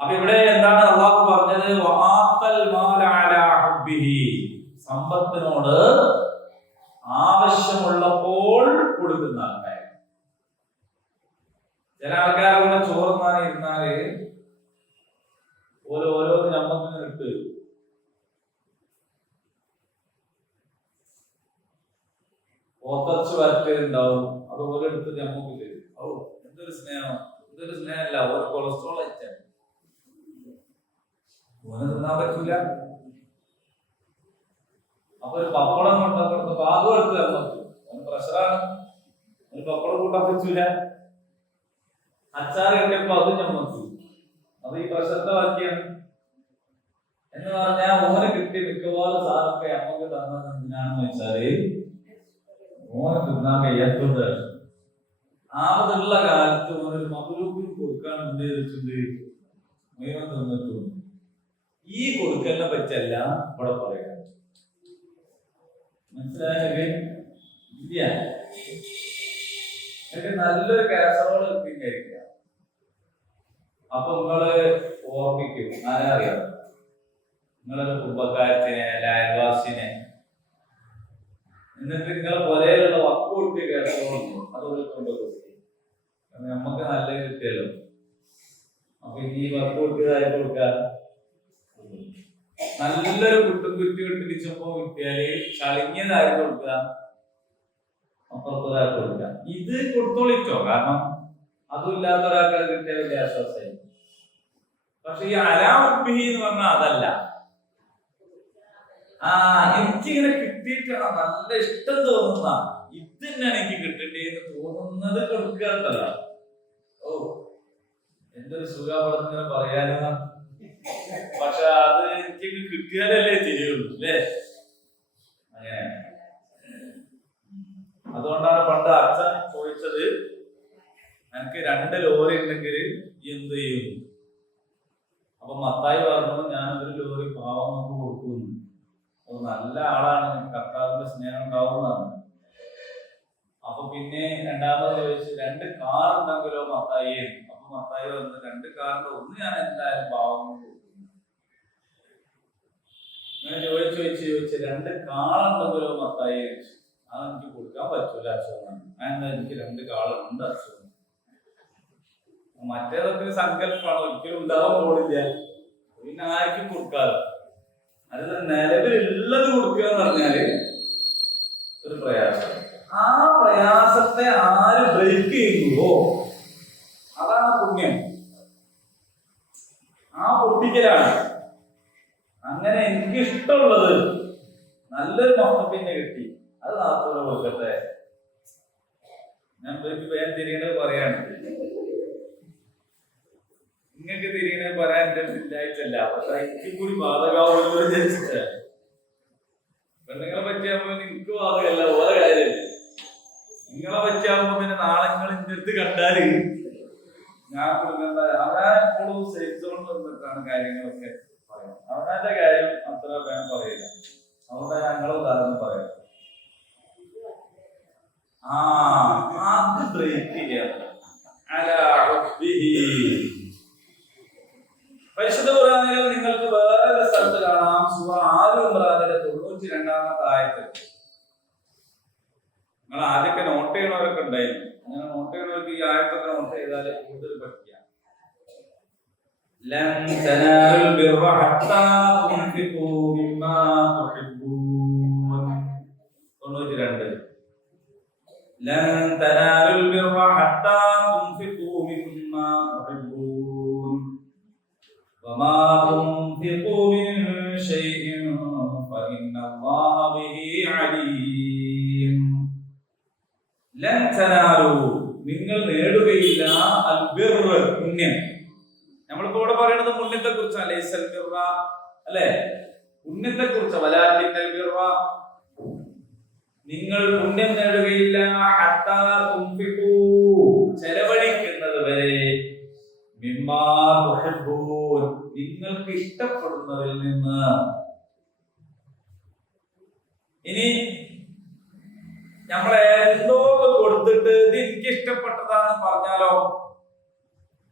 അപ്പൊ ഇവിടെ എന്താണ് അള്ളാഹു പറഞ്ഞത്? സമ്പത്തിനോട് ആവശ്യമുള്ളപ്പോൾ കൊടുക്കുന്ന ആൾക്കാർ. ചില ആൾക്കാരെ ചോർന്നാൻ ഇരുന്നാല് ഓരോ നമ്മക്ക് ഇട്ട് ഓത്തർച്ച് വരട്ടുണ്ടാവും. അത് ഓരോടുത്ത് ഞമ്മക്ക് തരും. ഓ എന്തൊരു സ്നേഹം! ഇതൊരു സ്നേഹമല്ല, ഒരു കൊളസ്ട്രോൾ അയച്ചാൽ ഓനെ തിന്നാൻ പറ്റൂല. അപ്പൊ ഒരു പപ്പടം കൊണ്ടു പാകം എടുത്ത് തരാൻ പറ്റും. അവന് പ്രഷറാണ്, ഒരു പപ്പടം കൂട്ടാൻ പറ്റൂല. അച്ചാർ കിട്ടിയപ്പോ അതും ഞമ്മക്ക്, അത് ഈ പ്രഷറിന്റെ ബാക്കിയാണ് എന്ന് പറഞ്ഞാൽ ഓനെ കിട്ടി മിക്കവാറും സാറൊക്കെ അമ്മക്ക് തന്നത് എന്തിനാണെന്ന് വെച്ചാല് ഓനെ തിന്നാൻ കഴിയാത്തത്. ആപത്തുള്ള കാലത്ത് ഓനൊരു മധുരൂപ്പിൽ കൊടുക്കാൻ ഉദ്ദേശിച്ചിട്ടുണ്ട്, മുഴുവൻ തിന്നിട്ടുണ്ട്. ഈ കൊടുക്കലിനെ പറ്റല്ല ഇവിടെ പറയാം. മനസ്സിലായേ? ഇല്ല, നല്ലൊരു കാസറോൾ കിട്ടിയിരിക്കുക. അപ്പൊ നിങ്ങള് ഓർമ്മിക്കും, ആരെ അറിയാം? നിങ്ങളൊരു കുടുംബക്കാരത്തിനെ അല്ല അയൽവാസിനെ, എന്നിട്ട് നിങ്ങളെ പൊരയിലുള്ള വക്ക് കൊടുത്തിയ കാസറോൾ അത് കൊണ്ടുപോയി നമുക്ക് നല്ല കിട്ടിയല്ലോ. അപ്പൊ ഇനി വർക്ക് കൊടുത്തതായി കൊടുക്കുക. നല്ലൊരു കുറ്റി കിട്ടിച്ചപ്പോ കിട്ടിയാല് ചളിങ്ങിയതായി കൊടുക്കുക, അപ്പുറത്തതായി കൊടുക്കുക. ഇത് കൊടുത്തോളിച്ചോ, കാരണം അതും ഇല്ലാത്ത ഒരാൾക്ക് അത് കിട്ടിയ വലിയ ആശ്വാസമായി. പക്ഷെ ഈ അലാമുബി എന്ന് പറഞ്ഞാൽ അതല്ല. എനിക്കിങ്ങനെ കിട്ടിയിട്ടാണ് നല്ല ഇഷ്ടം തോന്നുന്ന ഇത് തന്നെയാണ് എനിക്ക് കിട്ടേണ്ടതെന്ന് തോന്നുന്നത് കൊടുക്കാറുണ്ടല്ല. ഓ, എന്തൊരു സുഖാവണമെന്നിങ്ങനെ പറയാനാ. പക്ഷെ അത് എനിക്ക് കിട്ടിയാലല്ലേ തിരിയുള്ളൂ അല്ലേ? അങ്ങനെ അതുകൊണ്ടാണ് പണ്ട് അച്ഛൻ ചോദിച്ചത്, എനിക്ക് 2 ലോറി ഉണ്ടെങ്കിൽ എന്ത് ചെയ്യും? അപ്പൊ മത്തായി പറഞ്ഞു, ഞാൻ ഒരു ലോറി പാവങ്ങൾക്ക് കൊടുക്കുന്നു. അത് നല്ല ആളാണ്, കർത്താവിന്റെ സ്നേഹം ഉണ്ടാവുന്നതാണ്. അപ്പൊ പിന്നെ രണ്ടാമത് ചോദിച്ചു, 2 കാർ ഉണ്ടെങ്കിലോ മത്തായി? അപ്പൊ മത്തായി പറഞ്ഞു, 2 കാറിന്റെ ഒന്ന് ഞാൻ എന്തായാലും പാവങ്ങൾക്ക് കൊടുക്കുന്നു. അങ്ങനെ ചോദിച്ച് 2 കാളുണ്ടെങ്കിലോ മത്തായി? അതെനിക്ക് കൊടുക്കാൻ പറ്റൂല അച്ഛനാണ്. അതെന്താ? എനിക്ക് 2 കാളുണ്ട് അച്ഛൻ. മറ്റേതൊക്കെ സങ്കല്പമാണ്, ഒരിക്കലും ഉണ്ടാവാൻ പോണില്ല. പിന്നെ ആർക്കും കൊടുക്കാതെ അത് നിലവിലുള്ളത് കൊടുക്കുക എന്ന് പറഞ്ഞാല് ഒരു പ്രയാസം. ആ പ്രയാസത്തെ ആര് ബ്രേക്ക് ചെയ്യുന്നുവോ അതാണ് പുണ്യം. ആ പൊട്ടിക്കലാണ്. അങ്ങനെ എനിക്ക് ഇഷ്ടമുള്ളത് നല്ലൊരു മഹബിനെ കിട്ടി, അത് നാത്തോടെ കൊടുക്കട്ടെ. ഞാൻ വേഗം തിരിയണത് പറയാണ്. നിങ്ങൾക്ക് തിരിയണത് പറയാൻ എന്റെ ചിന്തായിട്ടല്ല, പക്ഷെ എനിക്ക് കൂടി ബാധകാവുമല്ലോ വിചാരിച്ചിട്ട്. പെണ്ണുങ്ങളെ പറ്റിയാകുമ്പോ എനിക്ക് ബാധകമല്ല, ഓരോ കാര്യം. നിങ്ങളെ പറ്റിയാകുമ്പോ പിന്നെ നാളെ നിങ്ങൾ ഇന്റെ അടുത്ത് കണ്ടാല് ഞാൻ കൊടുക്കേണ്ട. അവനാൻ എപ്പോഴും സേഫ് സോണിൽ നിന്നിട്ടാണ് കാര്യങ്ങളൊക്കെ പറയുന്നത്. അവനാന്റെ കാര്യം അത്ര വേണം പറയില്ല. അതുകൊണ്ട് ഞങ്ങളെ ഉദാഹരണം പറയാം. അത് ബ്രേക്ക് ചെയ്യാം. പരിശുദ്ധ ഖുർആനിൽ നിങ്ങൾക്ക് വേറെ സ്ഥലത്ത് കാണാം. സൂറ ആൽ ഇംറാനിലെ 92-ാമത്തെ ആയത്ത്. നിങ്ങൾ ആദ്യമൊക്കെ നോട്ട് ചെയ്യണവരൊക്കെ ഉണ്ടായിരുന്നു. അങ്ങനെ നോട്ട് ചെയ്യണവർക്ക് ഈ ആയത്തൊക്കെ നോട്ട് ചെയ്താൽ കൂടുതൽ പഠിക്കാം. ലൻ തനാലുൽ ബിർറ ഹത്താ തുൻഫിഖൂ മിമ്മാ തുഹിബ്ബൂൻ. 92. ലൻ തനാലുൽ ബിർറ ഹത്താ തുൻഫിഖൂ മിമ്മാ തുഹിബ്ബൂൻ വമാ തുൻഫിഖൂ മിൻ ശൈഇൻ ഫഇന്നല്ലാഹ ബിഹി അലീം. ലൻ തനാലു, നിങ്ങൾ നേടുകയില്ല, അൽ ബിർറ, പുണ്യം. നമ്മളിപ്പോ ഇവിടെ പറയുന്നത് പുണ്യത്തെ കുറിച്ചാണ്. ലൈസൽ ബിർറ അല്ലെ, പുണ്യത്തെ കുറിച്ച്. വലാകിന്നൽ ബിർറ, നിങ്ങൾ പുണ്യം നേടുകയില്ല, ഹത്താ തുൻഫിഖൂ, ചെലവഴിക്കുന്നത് വരെ, മിമ്മാ തുഹിബ്ബൂൻ, നിങ്ങൾക്ക് ഇഷ്ടപ്പെടുന്നതിൽ നിന്ന്. ഇനി നമ്മളെ എന്തോ കൊടുത്തിട്ട് ഇത് എനിക്ക് ഇഷ്ടപ്പെട്ടതാന്ന് പറഞ്ഞാലോ,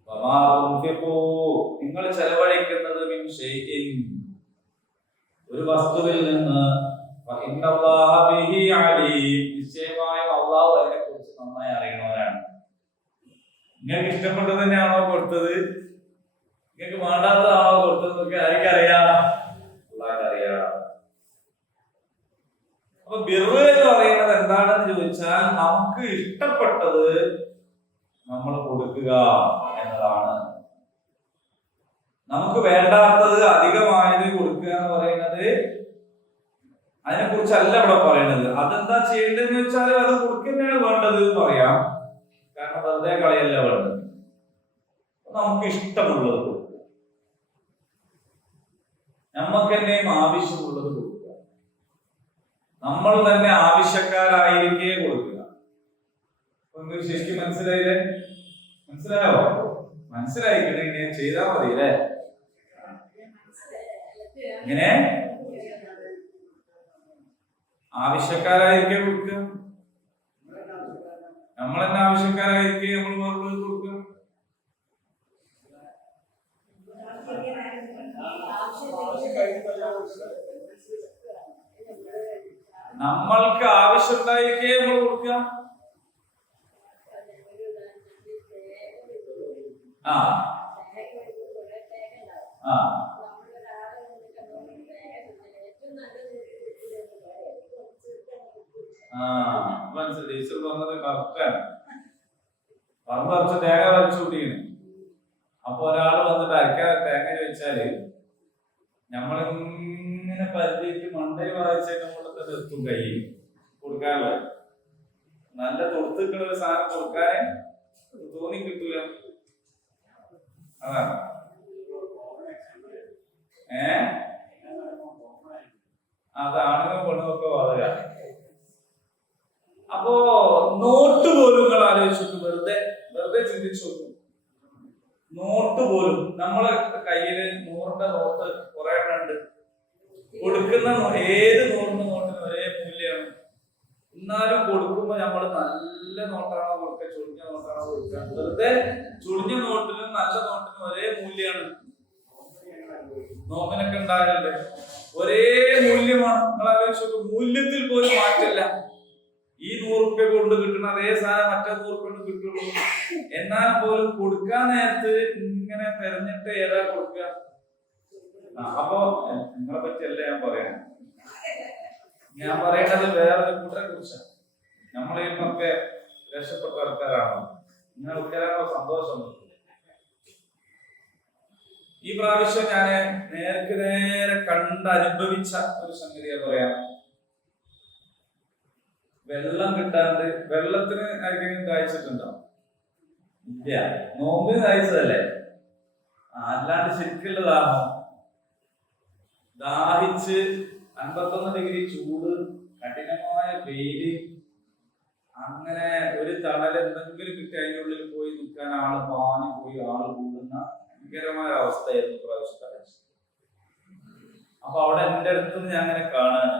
വമാ തുൻഫിഖൂ, നിങ്ങൾ ചെലവഴിക്കുന്നത് മിൻ ശൈഇൻ, ഒരു വസ്തുവിൽ നിന്ന്, ഫഇന്നല്ലാഹ ബിഹി അലീം, നിശ്ചയമായും അല്ലാഹു അതിനെ കുറിച്ച് നന്നായി അറിയുന്നവരാണ്. നിങ്ങൾക്ക് ഇഷ്ടപ്പെട്ടത് തന്നെയാണോ കൊടുത്തത്, നിങ്ങൾക്ക് വേണ്ടാത്തതാണോ കൊടുത്തത് എന്നൊക്കെ ആർക്കറിയാം? അല്ലാഹുവിന് അറിയാം. അപ്പൊ ബിർറ് എന്ന് പറയുന്നത് എന്താണെന്ന് ചോദിച്ചാൽ, നമുക്ക് ഇഷ്ടപ്പെട്ടത് നമ്മൾ കൊടുക്കുക എന്നതാണ്. നമുക്ക് വേണ്ടാത്തത്, അധികമായത് കൊടുക്കുക എന്ന് പറയുന്നത് അതിനെ കുറിച്ചല്ല ഇവിടെ പറയുന്നത്. അതെന്താ ചെയ്യേണ്ടതെന്ന് വെച്ചാൽ അത് കൊടുക്കുന്നതാണ് വേണ്ടത് എന്ന് പറയാം. കാരണം വെറുതെ കളയല്ല വേണ്ടത്. നമുക്ക് ഇഷ്ടമുള്ളത് കൊടുക്കുക, നമുക്ക് തന്നെയും ആവശ്യമുള്ളത് കൊടുക്കുക, നമ്മൾ തന്നെ ആവശ്യക്കാരായിരിക്കെ കൊടുക്കുക. ശരിക്കും മനസ്സിലായില്ലേ? മനസ്സിലായോ? മനസ്സിലായിക്കണേ ചെയ്താൽ മതി അല്ലേ? ഇങ്ങനെ ആവശ്യക്കാരായിരിക്കെ കൊടുക്കുക, നമ്മൾ തന്നെ ആവശ്യക്കാരായിരിക്കെ നമ്മൾ മറുപടി കൊടുക്കുക. നമ്മൾക്ക് ആവശ്യമുണ്ടായിരിക്കെ നമ്മൾ കൊടുക്കുക. ആ ആ ആ മനസ്സിലായി. ടീച്ചർ പറഞ്ഞത് കറക്റ്റാണ്. പറമ്പ് കുറച്ച് തേങ്ങ വലിച്ചു കൂട്ടിയാണ്. അപ്പൊ ഒരാൾ വന്നിട്ട് അരക്കാൻ തേങ്ങ ചോദിച്ചാല് നമ്മളിങ്ങനെ പരിചയിച്ച് മണ്ടയിൽ വായിച്ചതിന്റെ മുകളിൽ തന്നെ എത്തും കൈ കൊടുക്കാനുള്ളത്. നല്ല തൊടുത്തിട്ടുള്ള ഒരു സാധനം കൊടുക്കാൻ തോന്നി കിട്ടൂല. അതാണ് അതാണ് പെണ്ണുമൊക്കെ വളരെ. അപ്പോ നോട്ട് പോലും നിങ്ങൾ ആലോചിച്ചു, വെറുതെ വെറുതെ ചിന്തിച്ചു നോക്കും. നോട്ട് പോലും നമ്മളെ കയ്യില് 100ന്റെ നോട്ട് കുറെ ഉണ്ട്. കൊടുക്കുന്ന ഏത് 100ന്റെ നോട്ടിനും ഒരേ മൂല്യമാണ്. എന്നാലും കൊടുക്കുമ്പോ നമ്മൾ നല്ല നോട്ടാണോ കൊടുക്കുക, ചുളിഞ്ഞ നോട്ടാണോ കൊടുക്കുക? വെറുതെ ചുളിഞ്ഞ നോട്ടിനും നല്ല നോട്ടിനും ഒരേ മൂല്യമാണ്. നോക്കിനൊക്കെ ഉണ്ടാകലുണ്ട്, ഒരേ മൂല്യമാണ്. നിങ്ങൾ ആലോചിച്ചു, മൂല്യത്തിൽ പോലും മാറ്റമില്ല. ഈ 100 റുപ്യ കൊണ്ട് കിട്ടുന്ന അതേ സാധനം മറ്റേ 100 റുപ്യ കൊണ്ട് കിട്ടുള്ളൂ. എന്നാൽ പോലും കൊടുക്കാൻ നേരത്ത് ഇങ്ങനെ തെരഞ്ഞിട്ട് ഏതാ കൊടുക്കുക? അപ്പൊ നിങ്ങളെ പറ്റിയല്ല ഞാൻ പറയാം. ഞാൻ പറയേണ്ടത് വേറൊരു കൂട്ടരെ കുറിച്ചാണ്. നമ്മളൊക്കെ രക്ഷപ്പെട്ട ആൾക്കാരാണോ? നിങ്ങൾക്കാരാണോ സന്തോഷം? ഈ പ്രാവശ്യം ഞാൻ നേർക്ക് നേരെ കണ്ടനുഭവിച്ച ഒരു സംഗതിയെ പറയാം. വെള്ളം കിട്ടാണ്ട്, വെള്ളത്തിന് ആർക്കെങ്കിലും കാഴ്ചിട്ടുണ്ടോ? ഇല്ല. നോമ്പിന് കാഴ്ചതല്ലേ, അല്ലാണ്ട് ശരിക്കുള്ള ദാഹം. ദാഹിച്ച് 51 ഡിഗ്രി ചൂട്, കഠിനമായ വെയില്, അങ്ങനെ ഒരു തണൽ എന്തെങ്കിലും കിട്ടി അതിൻ്റെ ഉള്ളിൽ പോയി നിൽക്കാൻ ആള് പാഞ്ഞു പോയി ആള് കൂടുന്ന ഭയങ്കരമായ അവസ്ഥയായിരുന്നു പ്രാവശ്യത്തെ. അപ്പൊ അവിടെ എന്റെ അടുത്ത് ഞാൻ അങ്ങനെ കാണാണ്,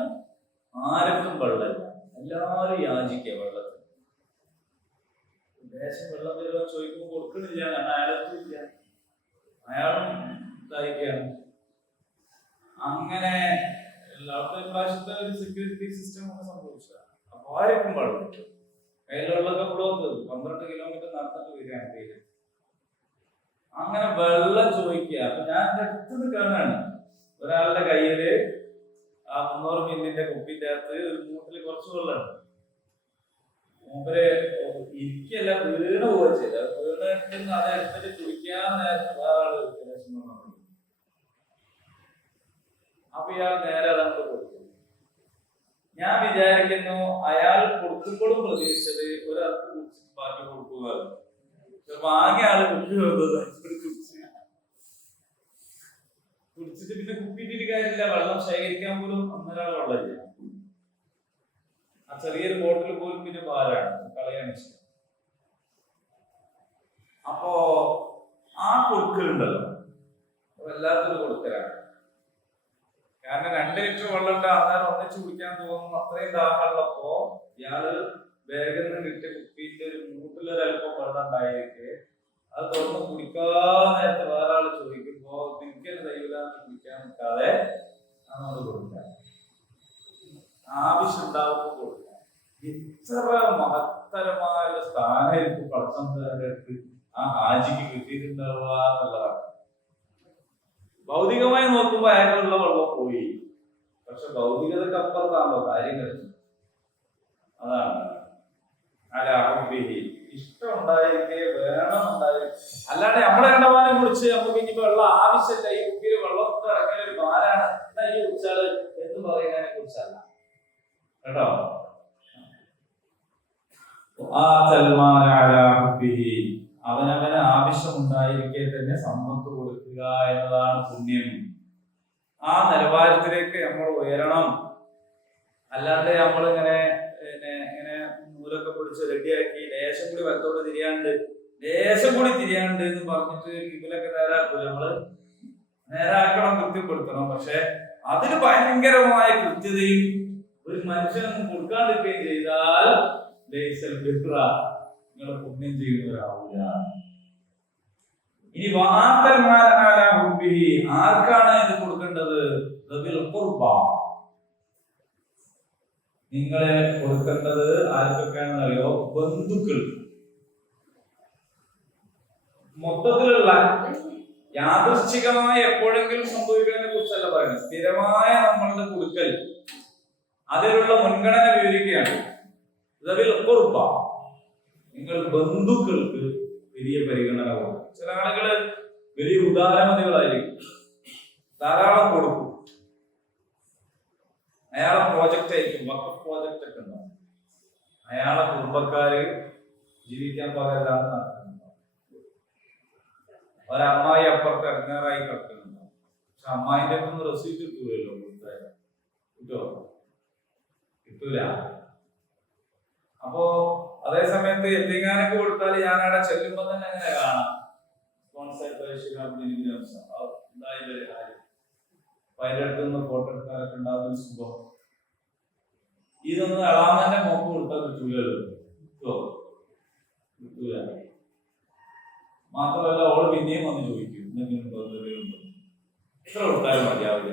ആർക്കും വെള്ളമില്ല, എല്ലാരും യാചിക്കുക വെള്ളത്തിന്. ദേശം വെള്ളം വരുവാൻ ചോദിക്കുമ്പോൾ കൊടുക്കുന്നില്ല, കാരണം അയാളെത്തില്ല, അയാളും ഇതായിക്കാണ്. അങ്ങനെ എല്ലാവർക്കും പ്രാവശ്യത്തെ ഒരു സെക്യൂരിറ്റി സിസ്റ്റം ഒക്കെ സംഭവിച്ചതാണ്. അപ്പൊ ആർക്കും വെള്ളം കിട്ടും. കയ്യിലുള്ളതൊക്കെ പുറത്ത് 12 കിലോമീറ്റർ നടന്നിട്ട് വരികയാണ് കയ്യിൽ. അങ്ങനെ വെള്ളം ചോദിക്കുക. അപ്പൊ ഞാൻ അടുത്ത് കാണാണ്, ഒരാളുടെ കയ്യില് ആ 300 മില്ലിന്റെ കുപ്പിന്റെ അകത്ത് ഒരു മൂട്ടില് കുറച്ച് വെള്ളമുണ്ട്. മൂപ്പര് ഇരിക്കല്ല, വീണ് പോവുക ചെയ്ത. വീണ് അത് എടുത്തിട്ട് കുടിക്കാൻ നേരത്തെ വേറെ ആള് അപ്പൊ ഇയാൾ നേരെ അതങ്ങോട്ട് കൊടുത്തു. ഞാൻ വിചാരിക്കുന്നു അയാൾ കൊടുക്കുമ്പോഴും പ്രതീക്ഷിച്ചത് ഒരാൾക്ക് കുടിച്ചിട്ട് ബാക്കി കൊടുക്കുക. വാങ്ങിയ ആള് കുടിച്ചിട്ട് പിന്നെ കുപ്പിട്ടിട്ട് കാര്യമില്ല, വെള്ളം ശേഖരിക്കാൻ പോലും അന്നൊരാൾ വെള്ളമില്ല. ആ ചെറിയൊരു ബോട്ടിൽ പോലും പിന്നെ ഭാരമാണ്, കളയാൻ ഇഷ്ടം. അപ്പോ ആ കൊടുക്കലുണ്ടല്ലോ വല്ലാത്തൊരു കൊടുക്കലാണ്. കാരണം 2 ലിറ്റർ വെള്ളം ഉണ്ട്, അന്നേരം ഒന്നിച്ച് കുടിക്കാൻ തോന്നുന്നു. അത്രയും ദാഹമുള്ളപ്പോ ഇയാള് വേഗം കിട്ടിയ കുപ്പിന്റെ ഒരു മൂട്ടിലൊരൽപ്പം വെള്ളം ഉണ്ടായിരിക്കെ അത് തുറന്ന് കുടിക്കാൻ നേരത്തെ വേറെ ആള് ചോദിക്കുമ്പോ തിരിക്കൽ ദൈവലാന്ന് കുടിക്കാൻ നിൽക്കാതെ അങ്ങോട്ട് കൊടുക്കാം. ആവശ്യം ഉണ്ടാവുമ്പോൾ കൊടുക്കാം. ഇത്ര മഹത്തരമായ ഒരു സ്ഥാനമായിരിക്കും പടച്ചവന്റെ ആ ഹാജിക്ക് കിട്ടിയിട്ടുണ്ടാവുക എന്നുള്ളതാണ്. ഭൗതികമായി നോക്കുമ്പോ അയാളുള്ള വെള്ളം പോയി, പക്ഷെ ഭൗതികതക്ക് അപ്പുറത്താണല്ലോ കാര്യങ്ങൾ. അതാണ് ഇഷ്ടം ഉണ്ടായിരിക്കെ വേണം ഉണ്ടായിരിക്കും. അല്ലാണ്ട് നമ്മളെ കണ്ടമാനം കുടിച്ച് നമുക്ക് ഇനിയിപ്പോ വെള്ളം ആവശ്യമില്ല, ഈ കുപ്പിയിൽ വെള്ളം ഇറങ്ങിയ ഒരു ഭാരാണ് എന്നാ ഈ കുടിച്ചാല് എന്ന് പറയുന്നതിനെ കുറിച്ചല്ല കേട്ടോ. അവനവന് ആവശ്യമുണ്ടായിരിക്കെ തന്നെ സമ്പത്ത് കൊടുക്കുക എന്നതാണ് പുണ്യം. ആ നിലവാരത്തിലേക്ക് നമ്മൾ ഉയരണം. അല്ലാണ്ട് നമ്മളിങ്ങനെ ഇങ്ങനെ നൂലൊക്കെ പിടിച്ച് റെഡിയാക്കി ലേശം കൂടി വലത്തോട് തിരിയാണ്ട് എന്ന് പറഞ്ഞിട്ട് ഇതിലൊക്കെ നേരാക്കൂല. നമ്മള് നേരാക്കണം, കൃത്യപ്പെടുത്തണം. പക്ഷെ അതിന് ഭയങ്കരമായ കൃത്യതയും ഒരു മനുഷ്യനൊന്നും കൊടുക്കാണ്ടിരിക്കുകയും ചെയ്താൽ നിങ്ങളെ പുണ്യം ചെയ്യുന്നവരാവില്ല. ഇനി ആർക്കാണ് ഇത് കൊടുക്കേണ്ടത്? നിങ്ങളെ കൊടുക്കേണ്ടത് ആർക്കൊക്കെയാണെന്നറിയോ? ബന്ധുക്കൾ, മൊത്തത്തിലുള്ള യാദൃശ്ചികമായ എപ്പോഴെങ്കിലും സംഭവിക്കുന്നതിനെ കുറിച്ചല്ല പറയുന്നത്. സ്ഥിരമായ നമ്മളുടെ കൊടുക്കൽ, അതിലുള്ള മുൻഗണന വിവരിക്കുകയാണ്. നിങ്ങൾ ബന്ധുക്കൾക്ക് വലിയ പരിഗണന കൊടുക്കും. ചില ആളുകള് വലിയ ഉദാരമതികളായിരിക്കും, ധാരാളം കൊടുക്കും. അയാളെ പ്രോജക്റ്റ് ആയിരിക്കും, വഖഫ് പ്രോജക്റ്റ് ഒക്കെ ഉണ്ടാവും. അയാളെ കുടുംബക്കാര് ജീവിക്കാൻ പാടില്ലാന്ന് നടക്കുന്നുണ്ടാവും. ഒരമ്മായി അപ്പുറത്ത് ഇറങ്ങാറായി കിടക്കുന്നുണ്ടാവും. പക്ഷെ അമ്മായിന്റെ അടുത്ത് റെസീറ്റ് കിട്ടൂലല്ലോ, കിട്ടുമോ? കിട്ടൂല. അപ്പോ അതേ സമയത്ത് എത്തിങ്ങാനൊക്കെ കൊടുത്താൽ ഞാൻ അവിടെ ചെല്ലുമ്പോ തന്നെ എങ്ങനെ കാണാം, അതിന്റെ അടുത്ത് നിന്ന് ഫോട്ടോ എടുക്കാനൊക്കെ ഉണ്ടാകുന്ന സുഖം. ഇതൊന്നും എളാമന്റെ മോക്ക് കൊടുത്താൽ കിട്ടൂലല്ലോ, കിട്ടൂല. മാത്രമല്ല ഓള് പിന്നെയും വന്ന് ചോദിക്കും, എന്തെങ്കിലും എത്ര കൊടുത്താലും മതിയാവില്ല.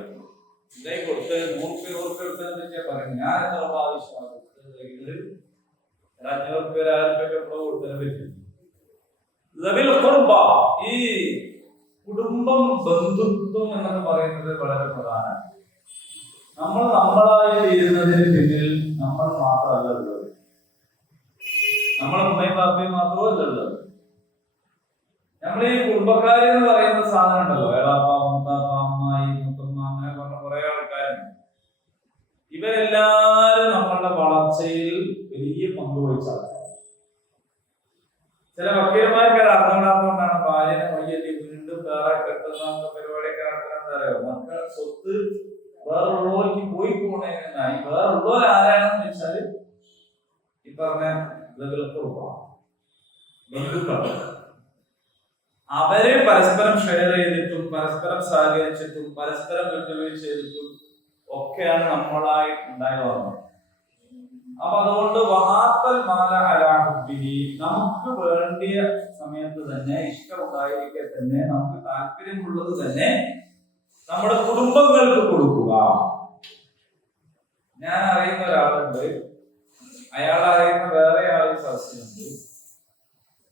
ഇതായി കൊടുത്ത് 100 രൂപ എടുത്തതെന്ന് വെച്ചാൽ പറയും, ഞാൻ എത്ര ആവശ്യമാണ് കൊടുത്തത്, 500 രൂപ 1000 രൂപ എപ്പോഴും കൊടുത്തതിനെ പറ്റി. ഈ കുടുംബം, ബന്ധുത്വം എന്നൊക്കെ പറയുന്നത് വളരെ പ്രധാനമാണ്. നമ്മൾ നമ്മളായി തീരുന്നതിന് പിന്നിൽ നമ്മൾ മാത്രമല്ല ഉള്ളത്, നമ്മളെ ഉമ്മയും പാപ്പയും മാത്രമല്ല ഉള്ളത്. നമ്മൾ ഈ കുടുംബക്കാര് എന്ന് പറയുന്ന സാധനം ഉണ്ടല്ലോ, എളാപ്പ, മുത്താപ്പ, അമ്മായി, മുത്തമ്മ, അങ്ങനെ പറഞ്ഞ കുറെ ആൾക്കാരുണ്ട്. ഇവരെല്ലാരും നമ്മളുടെ വളർച്ചയിൽ വലിയ പങ്ക് വഹിച്ച ആൾക്കാർ. ചില വക്കീലന്മാർക്ക് അത് അറിഞ്ഞുകൊണ്ടാണ് ഭാര്യനെ വയ്യല്ലേ വീണ്ടും വേറെ കെട്ടുന്ന പരിപാടിയൊക്കെ നടത്തുന്നത്. അറിയോ, മക്കളുടെ സ്വത്ത് വേറുള്ളവർക്ക് പോയി പോണേനായി. വേറുള്ളവർ ആരാണെന്ന് വെച്ചാല് ഈ പറഞ്ഞ ബന്ധുക്കൾ. അവര് പരസ്പരം ഷെയർ ചെയ്തിട്ടും പരസ്പരം സഹകരിച്ചിട്ടും പരസ്പരം വിട്ടുവീഴ്ച ചെയ്തിട്ടും ഒക്കെയാണ് നമ്മളായി ഉണ്ടായി വന്നത്. അപ്പൊ അതുകൊണ്ട് നമുക്ക് വേണ്ടിയ സമയത്ത് തന്നെ, ഇഷ്ടമുണ്ടായിരിക്കെ തന്നെ, നമുക്ക് താല്പര്യമുള്ളത് തന്നെ നമ്മുടെ കുടുംബങ്ങൾക്ക് കൊടുക്കുക. ഞാൻ അറിയുന്ന ഒരാളുണ്ട്, അയാൾ അറിയുന്ന വേറെ ആളെ സദസ്സിലുണ്ട്.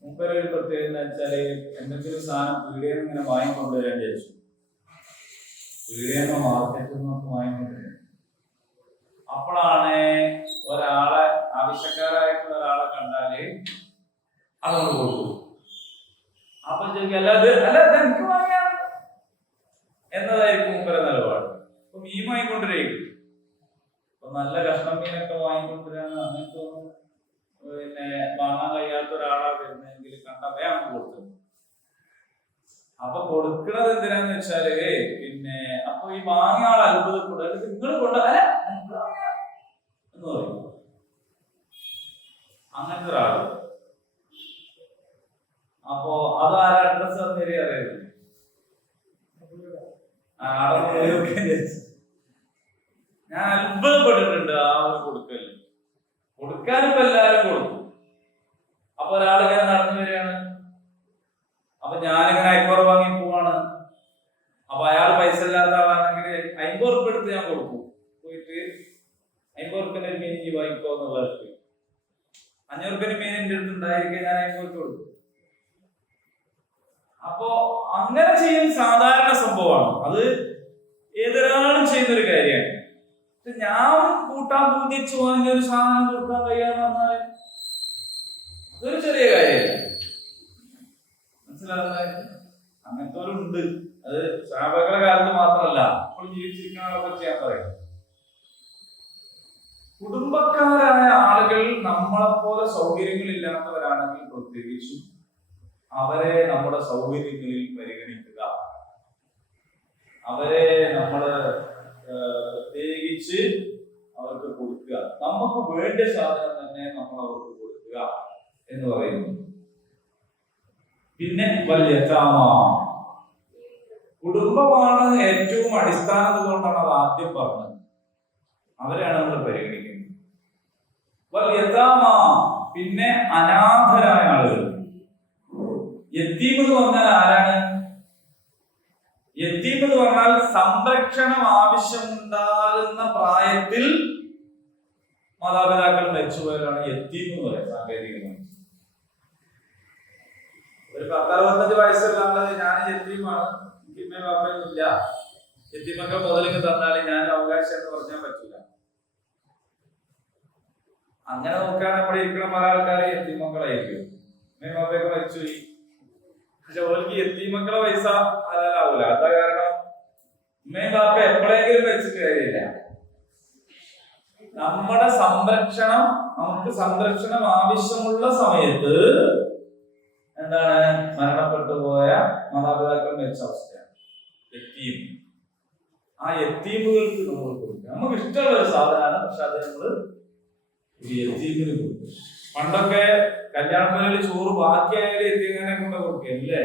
മുമ്പൊരു പ്രത്യേകത എന്ന് വെച്ചാല് എന്തെങ്കിലും സാധനം പീടികയിൽ ഇങ്ങനെ വാങ്ങിക്കൊണ്ടുവരാൻ വിചാരിച്ചു. പീടികയിൽ മാർക്കറ്റിൽ നിന്നൊക്കെ വാങ്ങിക്കൊണ്ടുവരാൻ. അപ്പോഴാണ് ഒരാളെ, ആവശ്യക്കാരായിട്ടുള്ള ഒരാളെ കണ്ടാല് അതുകൊണ്ട് കൊടുക്കും. അപ്പൊ ചോദിക്കും, എനിക്ക് വാങ്ങിയാ എന്നതായിരിക്കും മുമ്പേ നിലപാട്. അപ്പൊ മീൻ വാങ്ങിക്കൊണ്ടിരിക്കും. അപ്പൊ നല്ല കഷ്ണം മീനൊക്കെ വാങ്ങിക്കൊണ്ടിരാണ്, അങ്ങനത്തെ ഒന്നും പിന്നെ വാങ്ങാൻ കഴിയാത്ത ഒരാളാ വരുന്നെങ്കിൽ കണ്ടപ്പോ ആണ് കൊടുത്തത്. അപ്പൊ കൊടുക്കണത് എന്തിനാന്ന് വെച്ചാല് പിന്നെ അപ്പൊ ഈ വാങ്ങിയ ആൾ അത്ഭുതപ്പെടുക, നിങ്ങൾ കൊണ്ടല്ല എന്ന് പറയും. അങ്ങനത്തെ ഒരാള്. അപ്പോ അത് ആരാ അഡ്രസ് തന്നേരി അറിയാം. ഞാൻ അത്ഭുതപ്പെട്ടിട്ടുണ്ട് ആ ഒരു കൊടുക്കല്. കൊടുക്കാനിപ്പോ എല്ലാരും കൊടുക്കും. അപ്പൊ ഒരാളിങ്ങനെ നടന്നു വരികയാണ്. അപ്പൊ ഞാനിങ്ങനെ അയ്യോറ് വാങ്ങി പോവാണ്. അപ്പൊ അയാൾ പൈസ ഇല്ലാത്ത ആളാണെങ്കിൽ 50 ഉറുപ്പിക എടുത്ത് ഞാൻ കൊടുക്കും. പോയിട്ട് 50 ഉറുപ്പിന്റെ ഒരു മീൻ വാങ്ങിക്കോ എന്നുള്ള 500 ഉറുപ്പിന്റെ മീൻ എന്റെ അടുത്ത് ഉണ്ടായിരിക്കും, ഞാൻ 50 ഉറുപ്പിക കൊടുക്കും. അപ്പോ അങ്ങനെ ചെയ്യുന്ന സാധാരണ സംഭവമാണ്. അത് ഏതൊരാളും ചെയ്യുന്നൊരു കാര്യമാണ്. ഞാൻ കൂട്ടാൻ പൂജിച്ചു വാങ്ങിയ ഒരു സാധനം കൊടുക്കാൻ കഴിയാന്ന് പറഞ്ഞാല് അതൊരു ചെറിയ കാര്യമല്ല. മനസ്സിലാകുന്നത്? അങ്ങനത്തോരുണ്ട്. അത് സഹാബകളുടെ കാലത്ത് മാത്രമല്ല, ഇപ്പോൾ ജീവിച്ചിരിക്കുന്നവരെ ചെയ്യാൻ പറയും. കുടുംബക്കാരായ ആളുകൾ നമ്മളെപ്പോലെ സൗകര്യങ്ങളില്ലാത്തവരാണെങ്കിൽ പ്രത്യേകിച്ചും അവരെ നമ്മുടെ സൗകര്യങ്ങളിൽ പരിഗണിക്കുക. അവരെ നമ്മള് പ്രത്യേകിച്ച് അവർക്ക് കൊടുക്കുക. നമുക്ക് വേണ്ട സാധനം തന്നെ നമ്മൾ അവർക്ക് കൊടുക്കുക എന്ന് പറയുന്നു. പിന്നെ വല്യത്താമ, കുടുംബമാണ് ഏറ്റവും അടിസ്ഥാനം കൊണ്ടാണ് അത് ആദ്യം പറഞ്ഞത്. അവരെയാണ് നമ്മൾ പരിഗണിക്കുന്നത്. വല്യത്താമ, പിന്നെ അനാഥരായ ആളുകൾ. യത്തീം എന്ന് പറഞ്ഞാൽ ആരാണ്? യത്തീം എന്ന് പറഞ്ഞാൽ സംരക്ഷണം ആവശ്യമുണ്ടാകുന്ന പ്രായത്തിൽ മാതാപിതാക്കൾ മരിച്ചുപോയവരാണ് യത്തീം എന്ന് പറയുന്നത് സാങ്കേതികമായി. ഒരു 10-65 വയസ്സുള്ള ആള് ഞാൻ യത്തീമാണ്, എനിക്ക് ഉമ്മയും ബാപ്പയും ഇല്ല, യത്തീമക്കൾ മുതലിക്ക് തന്നാല് ഞാൻ അവകാശം എന്ന് പറഞ്ഞാൽ പറ്റില്ല. അങ്ങനെ നോക്കുകയാണെങ്കിൽ ഇവിടെ ഇരിക്കുന്ന പല ആൾക്കാർ യത്തീമക്കളായിരിക്കും, ഉമ്മയും ബാപ്പയൊക്കെ മരിച്ചുപോയി. പക്ഷെ ഓർക്ക് യത്തീമക്കളെ പൈസ ഹലാലാവൂല. എന്താ കാരണം? ഉമ്മയും ബാപ്പ എപ്പോഴെങ്കിലും മരിച്ചിട്ട് കാര്യമില്ല. നമ്മുടെ സംരക്ഷണം, നമുക്ക് സംരക്ഷണം ആവശ്യമുള്ള സമയത്ത് എന്താണ് മരണപ്പെട്ടു പോയ മാതാപിതാക്കൾ മരിച്ച അവസ്ഥയാണ് യത്തീം. ആ യത്തീമുകൾക്ക് നമ്മൾ കൊടുക്കുക. നമുക്ക് ഇഷ്ടമുള്ള ഒരു സാധനമാണ്, പക്ഷെ അത് നമ്മൾ യത്തീമിന് കൊടുക്കും. പണ്ടൊക്കെ കല്യാണപ്പുരയിൽ ചോറ് ബാക്കിയായാലും യത്തീംഖാനെ കൊണ്ട് കൊടുക്കുക അല്ലേ?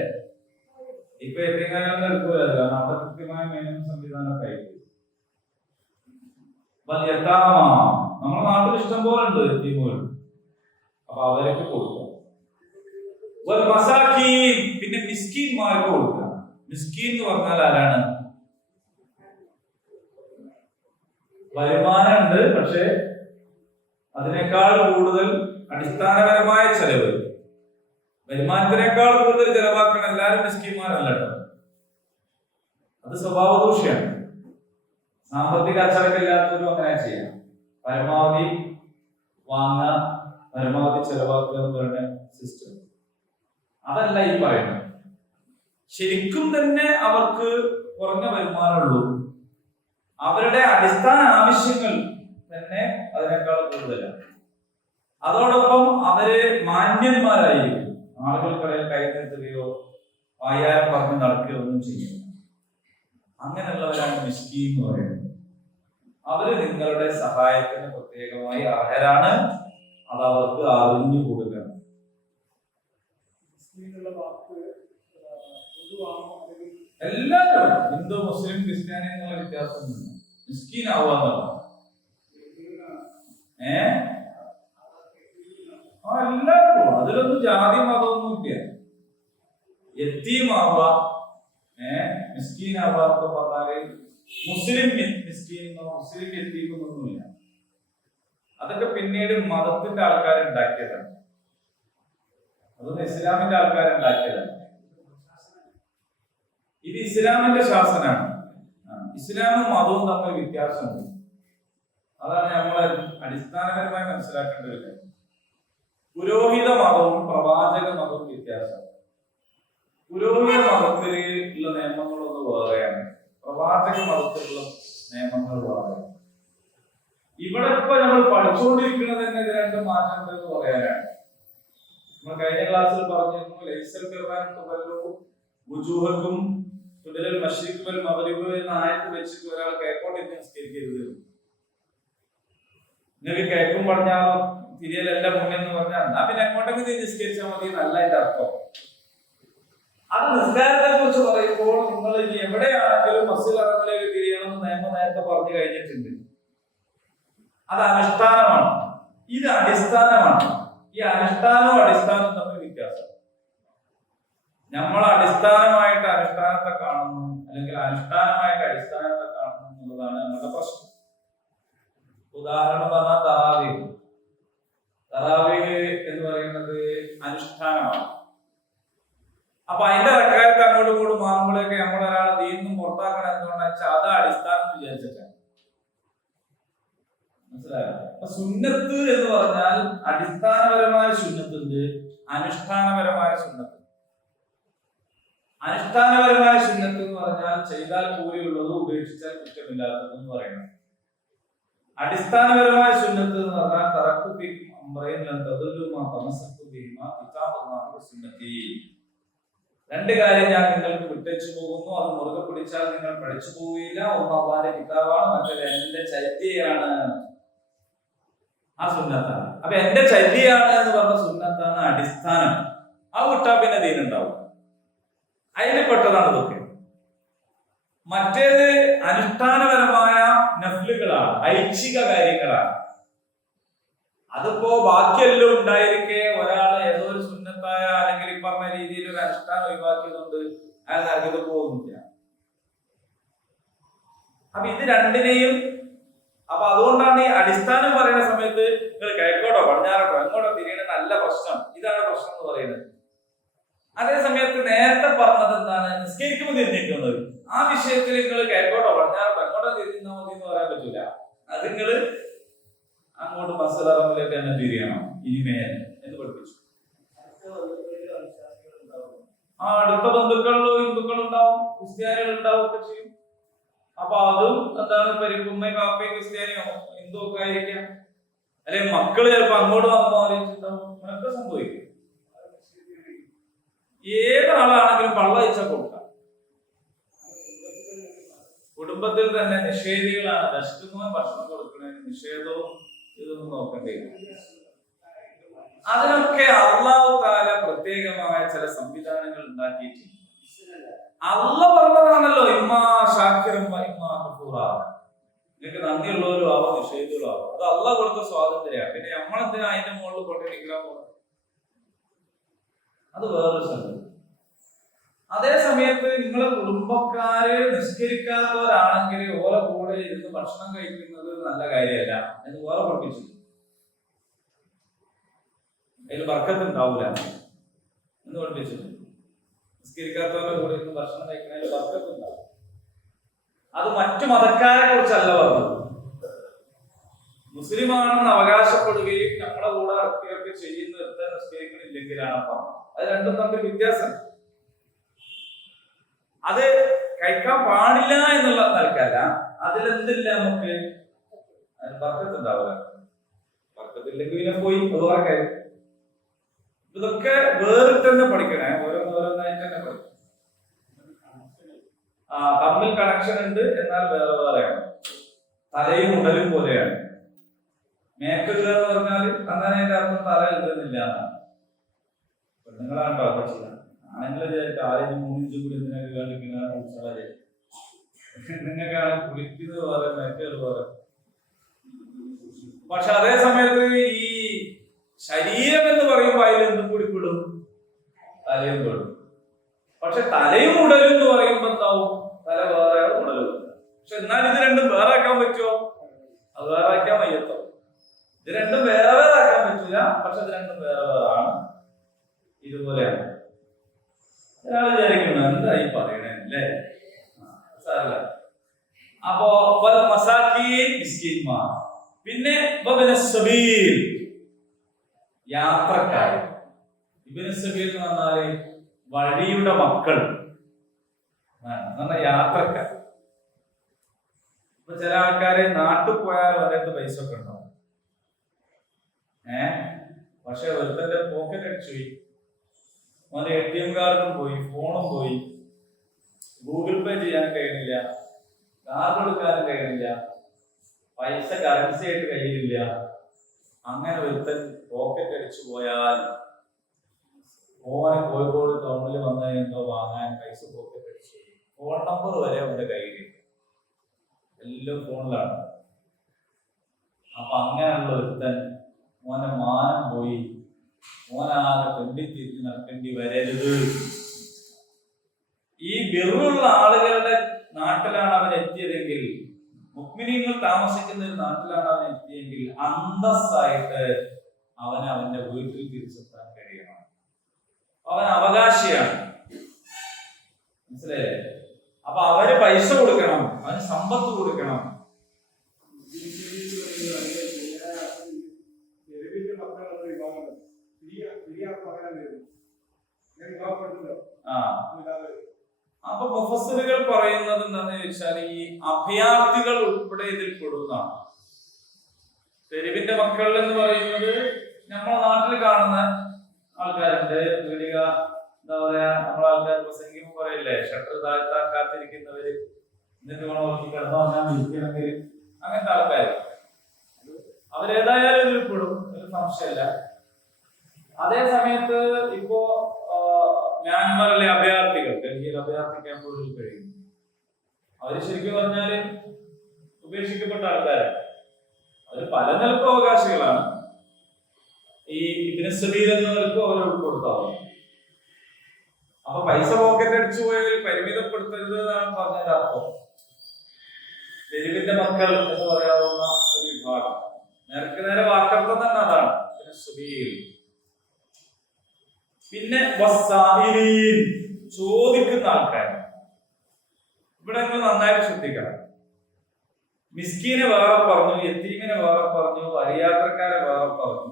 ഇപ്പൊ യത്തീംഖാനൊന്നും എടുക്കുകയല്ല, കാരണം അവിടെ കൃത്യമായ മെയിനും സംവിധാനമൊക്കെ ആയിരിക്കും. നമ്മുടെ നാട്ടിൽ ഇഷ്ടം പോലെ ഉണ്ട് യത്തീമുകൾ, അപ്പൊ അവർക്ക് കൊടുക്കുക. പിന്നെ മിസ്കീന്മാർക്ക് കൊടുക്കുക. മിസ്കീൻ എന്ന് പറഞ്ഞാൽ ആരാണ്? വരുമാനമുണ്ട്, പക്ഷെ അതിനേക്കാൾ കൂടുതൽ അടിസ്ഥാനപരമായ ചെലവ്, വരുമാനത്തിനേക്കാൾ കൂടുതൽ ചെലവാക്കുന്ന എല്ലാവരും മിസ്കീന്മാരല്ല കേട്ടോ. അത് സ്വഭാവ ദൂഷ്യാണ്. സാമ്പത്തിക അച്ചടക്കമില്ലാത്തവരും അങ്ങനെ ചെയ്യാം. പരമാവധി വാങ്ങുക, പരമാവധി ചെലവാക്കുക എന്ന് പറയുന്ന സിസ്റ്റം അതല്ല ഈ പറയുന്നത്. ശരിക്കും തന്നെ അവർക്ക് കുറഞ്ഞ വരുമാനമുള്ളൂ, അവരുടെ അടിസ്ഥാന ആവശ്യങ്ങൾ തന്നെ അതിനേക്കാൾ കൂടുതലാണ്. അതോടൊപ്പം അവര് മാന്യന്മാരായിരിക്കും, ആളുകൾക്കിടയിൽ കൈ നീട്ടുകയോ വായാരം പറഞ്ഞ് നടക്കുകയോ ഒന്നും ചെയ്യും. അങ്ങനെയുള്ളവരാണ് മിസ്കീൻ എന്ന് പറയുന്നത്. അവര് നിങ്ങളുടെ സഹായത്തിന് പ്രത്യേകമായി അർഹരാണ്, അത് അവർക്ക് അറിഞ്ഞു കൊടുക്കണം. എല്ലാവരും ഹിന്ദു മുസ്ലിം ക്രിസ്ത്യാനി എന്നുള്ള വ്യത്യാസമൊന്നുമില്ല. മിസ്കീൻ ആവാന്നുള്ളതാണ്. എല്ലാവർക്കും അതിലൊന്നും ജാതി മതമൊന്നും ഇല്ല. യത്തീമാവുക, മിസ്കീൻ ആവുക എന്നൊക്കെ പറഞ്ഞാല് മുസ്ലിം മിസ്കീനോ മുസ്ലിം യത്തീമൊന്നുമില്ല. അതൊക്കെ പിന്നീട് മതത്തിന്റെ ആൾക്കാരുണ്ടാക്കിയതാണ്, അതൊന്നും ഇസ്ലാമിന്റെ ആൾക്കാരുണ്ടാക്കിയതാണ്. ഇത് ഇസ്ലാമിന്റെ ശാസനമാണ്. ഇസ്ലാമും മതവും തമ്മിൽ വ്യത്യാസമുണ്ട്. അതാണ് നമ്മൾ അടിസ്ഥാനപരമായി മനസ്സിലാക്കേണ്ട ഒരു കാര്യം. പുരോഹിത മതവും പ്രവാചക മതവും വ്യത്യാസമാണ്. പുരോഹിത മതത്തിൽ ഉള്ള നിയമങ്ങളൊന്ന് വേറെയാണ്, പ്രവാചക മതത്തിലുള്ള നിയമങ്ങൾ വേറെയാണ്. ഇവിടെ ഇപ്പൊ നമ്മൾ പഠിച്ചുകൊണ്ടിരിക്കുന്നത് തന്നെ ഇത് രണ്ടും മാറ്റമുണ്ടെന്ന് പറയാനാണ്. നമ്മൾ കഴിഞ്ഞ ക്ലാസ്സിൽ പറഞ്ഞിരുന്നു, ലൈസൽ ഖുർആൻ തുബല്ലു വുജൂഹക്കും തുദലൽ മശ്രിഖ് വൽ മഗ്രിബ് എന്ന ആയത്ത് വെച്ചിട്ട് ഒരാൾ കേക്കോട്ട് നിസ്കരിക്കരുത്. നിങ്ങൾക്ക് കേക്കും പറഞ്ഞാലോ തിരിയലല്ല മുന്നെന്ന് പറഞ്ഞാൽ എന്നാ പിന്നെ എങ്ങോട്ടെങ്കിലും നീ നിസ്കരിച്ചാൽ മതി എന്നല്ല അതിന്റെ അർത്ഥം. അത് നിസ്കാരത്തെ കുറിച്ച് പറയുമ്പോൾ നിങ്ങൾ ഇനി എവിടെയാണെങ്കിലും മസ്ജിദ് ഹറമിലേക്ക് തിരിയണമെന്ന് നിയമം നേരത്തെ പറഞ്ഞു കഴിഞ്ഞിട്ടുണ്ട്. അത് അനുഷ്ഠാനമാണ്, ഇത് അടിസ്ഥാനമാണ്. ഈ അനുഷ്ഠാനവും അടിസ്ഥാനവും തമ്മിൽ വ്യത്യാസം. നമ്മൾ അടിസ്ഥാനമായിട്ട് അനുഷ്ഠാനത്തെ കാണുന്നു, അല്ലെങ്കിൽ അനുഷ്ഠാനമായിട്ട് അടിസ്ഥാനത്തെ കാണുന്നു എന്നുള്ളതാണ് നമ്മുടെ പ്രശ്നം. ഉദാഹരണം പറഞ്ഞാൽ തറാവീഹ്. തറാവീഹ് എന്ന് പറയുന്നത് അനുഷ്ഠാനമാണ്. അപ്പൊ അതിന്റെ റക്അത്ത് അങ്ങോട്ടും ഇങ്ങോട്ടും മാറുമ്പോഴേക്ക് നമ്മൾ ഒരാളെ ദീനിന്നും പുറത്താക്കണം എന്തുകൊണ്ടാ വെച്ചാൽ അത് അടിസ്ഥാനം വിചാരിച്ചിട്ടാണ്. മനസ്സിലായോ? അപ്പൊ സുന്നത്ത് എന്ന് പറഞ്ഞാൽ അടിസ്ഥാനപരമായ സുന്നത്തുണ്ട്, അനുഷ്ഠാനപരമായ സുന്നത്ത്. അനുഷ്ഠാനപരമായ സുന്നത്ത് എന്ന് പറഞ്ഞാൽ ചെയ്താൽ കൂലിയുള്ളതും ഉപേക്ഷിച്ചാൽ കുറ്റമില്ലാത്തതെന്ന് പറയുന്നത്. അടിസ്ഥാനപരമായ സുന്നത്ത് എന്ന് പറഞ്ഞാൽ രണ്ട് കാര്യം ഞാൻ നിങ്ങൾക്ക് വിട്ടേച്ചു പോകുന്നു, അത് മുറുകെ പിടിച്ചാൽ നിങ്ങൾ പഠിച്ചു പോവുകയില്ല. ഒന്ന് അള്ളാന്റെ കിതാബാണ്, മറ്റൊരു എന്റെ ചര്യയാണ്. ആ സുന്നത്താണ്. അപ്പൊ എന്റെ ചര്യയാണ് എന്ന് പറഞ്ഞ സുന്നത്താണ് അടിസ്ഥാനം. ആ വിട്ടാ പിന്നെ ദീനുണ്ടാവും. അതിൽ പെട്ടതാണ് ഇതൊക്കെ. മറ്റേത് അനുഷ്ഠാനപരമായ നഫ്ലുകളാണ്, ഐച്ഛിക കാര്യങ്ങളാണ്. അതിപ്പോ ബാക്കിയെല്ലാം ഉണ്ടായിരിക്കെ ഒരാള് ഏതോ ഒരു സുന്നത്തായ അല്ലെങ്കിൽ ഈ പറഞ്ഞ രീതിയിൽ ഒരു അനുഷ്ഠാനം ഒഴിവാക്കിയതുകൊണ്ട് അയാൾ നരകത്തിൽ പോകുന്നില്ല. അപ്പൊ ഇത് രണ്ടിനെയും, അപ്പൊ അതുകൊണ്ടാണ് ഈ അടിസ്ഥാനം പറയുന്ന സമയത്ത് നിങ്ങൾ കിഴക്കോട്ടോ പടിഞ്ഞാറോട്ടോ എങ്ങോട്ടോ തിരിയണ നല്ല പ്രശ്നം, ഇതാണ് പ്രശ്നം എന്ന് പറയുന്നത്. അതേ സമയത്ത് നേരത്തെ പറഞ്ഞത് എന്താണ്? നിസ്കരിക്കുമ്പോൾ തിരിഞ്ഞിരിക്കുന്നത്. ആ വിഷയത്തിൽ നിങ്ങൾ കേട്ടോട്ടോ പറഞ്ഞാൽ അങ്ങോട്ടോ തിരിഞ്ഞാൽ മതി എന്ന് പറയാൻ പറ്റൂല. അത് നിങ്ങള് അങ്ങോട്ട് മസലറമ്മിലേക്ക് തന്നെ തിരിയണം ഇനിമേൽ എന്ന് പഠിപ്പിച്ചു. അടുത്ത ബന്ധുക്കളിലും ഹിന്ദുക്കളും ഉണ്ടാവും, ക്രിസ്ത്യാനികൾ ഉണ്ടാവും ഒക്കെ ചെയ്യും. അപ്പൊ അതും എന്താണ്? ഉമ്മയും കാപ്പയും ക്രിസ്ത്യാനിയോ ഹിന്ദു ഒക്കെ ആയിരിക്കാം. അല്ലെങ്കിൽ മക്കള് ചിലപ്പോ അങ്ങോട്ട് വന്നു ആലോചിച്ചിട്ടുണ്ടാവും. അങ്ങനൊക്കെ സംഭവിക്കും. ഏതാളാണെങ്കിലും പള്ള അയച്ചാൽ കൊടുക്കാം. കുടുംബത്തിൽ തന്നെ നിഷേധികളാണ്. ദശക്കുന്ന ഭക്ഷണം കൊടുക്കുന്നതിന് നിഷേധവും ഇതൊന്നും നോക്കേണ്ടി വരും. അതിനൊക്കെ അള്ളാഹു തആല പ്രത്യേകമായ ചില സംവിധാനങ്ങൾ ഉണ്ടാക്കിയിട്ടുണ്ട്. അള്ളാഹ് പറഞ്ഞതാണല്ലോ, ഇമ്മാ ഷാക്കിറും ഇമ്മാ കഫൂറാ. നിങ്ങൾക്ക് നന്ദിയുള്ളവരും ആവാം നിഷേധികളും ആവാം. അത് അള്ളാഹ് കൊടുത്ത സ്വാതന്ത്ര്യമാണ്. പിന്നെ നമ്മളെന്തിനാ അതിന്റെ മുകളിൽ കൊണ്ടിരിക്കാൻ പോകുന്നത്? അത് വേറൊരു സംഗതി. അതേ സമയത്ത് നിങ്ങളെ കുടുംബക്കാര് നിസ്കരിക്കാത്തവരാണെങ്കിൽ ഓരോ കൂടെ ഇരുന്ന് ഭക്ഷണം കഴിക്കുന്നത് നല്ല കാര്യമല്ല എന്ന് വേറെ പഠിപ്പിച്ചു. അതിൽ ബർക്കത്ത് ഉണ്ടാവില്ല എന്ന് പഠിപ്പിച്ചിട്ടുണ്ട്. നിസ്കരിക്കാത്തവരുടെ കൂടെ ഇരുന്ന് ഭക്ഷണം കഴിക്കുന്നതിൽ ബർക്കത്ത് ഉണ്ടാവും. അത് മറ്റു മതക്കാരെ കുറിച്ചല്ല പറഞ്ഞത്. മുസ്ലിമാണെന്ന് അവകാശപ്പെടുകയും നമ്മളെ കൂടെ ഇറക്കിയൊക്കെ ചെയ്യുന്നിടത്ത് നിസ്കരിക്കണില്ലെങ്കിലാണ് പറഞ്ഞത്. അത് രണ്ടും തമ്മിൽ വ്യത്യാസം. അത് കഴിക്കാൻ പാടില്ല എന്നുള്ള നിലക്കല്ല, അതിലെന്തില്ല നമുക്ക് അതിന് ബർക്കത്ത് ഉണ്ടാവില്ല. ബർക്കത്തില്ലെങ്കിൽ പിന്നെ പോയി അതുപോലെ കാര്യം. ഇതൊക്കെ വേറിട്ട് തന്നെ പഠിക്കണേ, ഓരോന്നോരോന്നായിട്ട് തന്നെ പഠിക്കണം. തമ്മിൽ കണക്ഷൻ ഉണ്ട്, എന്നാൽ വേറെ വേറെയാണ്. തലയും ഉടലും പോലെയാണ്. മേക്കിടുക എന്ന് പറഞ്ഞാൽ അങ്ങനെ അതിന്റെ അർത്ഥം തല ഇടുന്നില്ല എന്നാണ്. പെണ്ണുങ്ങളാണ്ടോ അപ്പൊ ചെയ്യാം. ആണെങ്കിലും വിചാരിക്കും ആരെയും 3 ഇഞ്ചും കൂടി എന്തിനൊക്കെ കളിക്കുന്ന നിങ്ങൾക്കാണ് കുളിക്കുന്നത് പോലെ മേക്കൽ പോലെ. പക്ഷെ അതേ സമയത്ത് ഈ ശരീരം എന്ന് പറയുമ്പോൾ അതിൽ എന്തും കൂടി പെടും? തലയും പെടും. പക്ഷെ തലയും ഉടലും എന്ന് പറയുമ്പോ എന്താവും? തല വേറെ ഉടലും. പക്ഷെ എന്നാൽ ഇത് രണ്ടും വേറെ ആക്കാൻ പറ്റുമോ? അത് വേറെ ആക്കാൻ വയ്യത്തോ? ഇത് രണ്ടും വേറെ വേറെ ആക്കാൻ പറ്റൂല. പക്ഷെ ഇത് രണ്ടും വേറെ വേറെ ആണ്. ഇതുപോലെയാണ്. ഒരാൾ വിചാരിക്കണം എന്തായി പറയണേ അല്ലേ? സാരല്ല. അപ്പോ പിന്നെ യാത്രക്കാർ. ഇബ്നു സബീൽ എന്ന് പറഞ്ഞാല് വഴിയുടെ മക്കൾ, യാത്രക്കാർ. ഇപ്പൊ ചില ആൾക്കാര് നാട്ടിൽ പോയാൽ അവരടുത്ത് പൈസ ഒക്കെ ഉണ്ടാവും. പക്ഷെ ഒരുത്തന്റെ പോക്കറ്റ് അടിച്ചു പോയി, അവന്റെ ATM കാർഡും പോയി, ഫോണും പോയി, ഗൂഗിൾ പേ ചെയ്യാൻ കഴിയുന്നില്ല, കാർഡ് എടുക്കാനും കഴിയുന്നില്ല, പൈസ കറൻസി ആയിട്ട് കയ്യിലില്ല. അങ്ങനെ ഒരുത്തൻ പോക്കറ്റ് അടിച്ചു പോയാൽ ഓനെ കോഴിക്കോട് ടൗണിൽ വന്നതിന് എന്തോ വാങ്ങാൻ പൈസ പോക്കറ്റ് അടിച്ചു, ഫോൺ നമ്പർ വരെ അവന്റെ കയ്യിൽ, എല്ലാം ഫോണിലാണ്. അപ്പൊ അങ്ങനെയുള്ള ഒരുത്തൻ ഓനെ മാനം പോയി, ഓനാകെ തെണ്ടിത്തിരിഞ്ഞ് നടക്കേണ്ടി വരരുത്. ഈ ബിറുള്ള ആളുകളുടെ നാട്ടിലാണ് അവൻ എത്തിയതെങ്കിൽ, മുഅ്മിനീങ്ങൾ താമസിക്കുന്ന ഒരു നാട്ടിലാണ് അവൻ എത്തിയെങ്കിൽ അന്തസ്സായിട്ട് അവന് അവന്റെ വീട്ടിൽ തിരിച്ചെത്താൻ കഴിയണം. അവൻ അവകാശിയാണ്. മനസ്സിലായില്ലേ? അപ്പൊ അവര് പൈസ കൊടുക്കണം, അവന് സമ്പത്ത് കൊടുക്കണം. അപ്പൊ മുഫസ്സിറുകൾ പറയുന്നത് എന്താണെന്ന് ചോദിച്ചാൽ ഈ അഭയാർത്ഥികൾ ഉൾപ്പെടെ ഇതിൽ പെടുന്നതാണ്. തെരുവിന്റെ മക്കൾ എന്ന് പറയുന്നത് നമ്മളെ നാട്ടിൽ കാണുന്ന ആൾക്കാരുണ്ട്. പീഡിക എന്താ പറയാ, നമ്മളെ ആൾക്കാർ പ്രസംഗിക്കുമ്പോൾ പറയില്ലേ, ഷട്ടർ താഴ്ത്താൻ കാത്തിരിക്കുന്നവര്, എന്നിട്ട് വേണം നോക്കി കിടന്നു പറഞ്ഞാൽ വിളിക്കണമെങ്കിൽ, അങ്ങനത്തെ ആൾക്കാർ അവരേതായാലും ഇതിൽ പെടും, ഒരു സംശയമില്ല. അതേ സമയത്ത് ഇപ്പോ മ്യാൻമറിലെ അഭയാർത്ഥികൾ, ഡൽഹിയിൽ അഭയാർത്ഥി ക്യാമ്പുകളിൽ കഴിയും. അവര് ശരിക്കും പറഞ്ഞാല് ഉപേക്ഷിക്കപ്പെട്ട ആൾക്കാരാണ്. അവര് പല നിലക്കും അവകാശികളാണ്. ഈ ഇബ്നു സബീൽ എന്നവർക്ക് അവരെ ഉൾപ്പെടുത്താവും. അപ്പൊ പൈസ പോക്കറ്റ് അടിച്ചു പോയാൽ പരിമിതപ്പെടുത്തരുത് എന്നാണ് പറഞ്ഞതിന്റെ അർത്ഥം. തെരുവിന്റെ മക്കൾ എന്ന് പറയാവുന്ന ഒരു വിഭാഗം, നേരെ വാക്കർത്ഥം തന്നെ അതാണ് ഇബ്നു സബീൽ. പിന്നെ വസ്സായിലീൻ, ചോദിക്കുന്ന ആൾക്കാർ. ഇവിടെ നിങ്ങൾ നന്നായിട്ട് ശ്രദ്ധിക്കണം. മിസ്കീനെ വേറെ പറഞ്ഞു, യതീമിനെ വേറെ പറഞ്ഞു, വഴിയാത്രക്കാരെ വേറെ പറഞ്ഞു,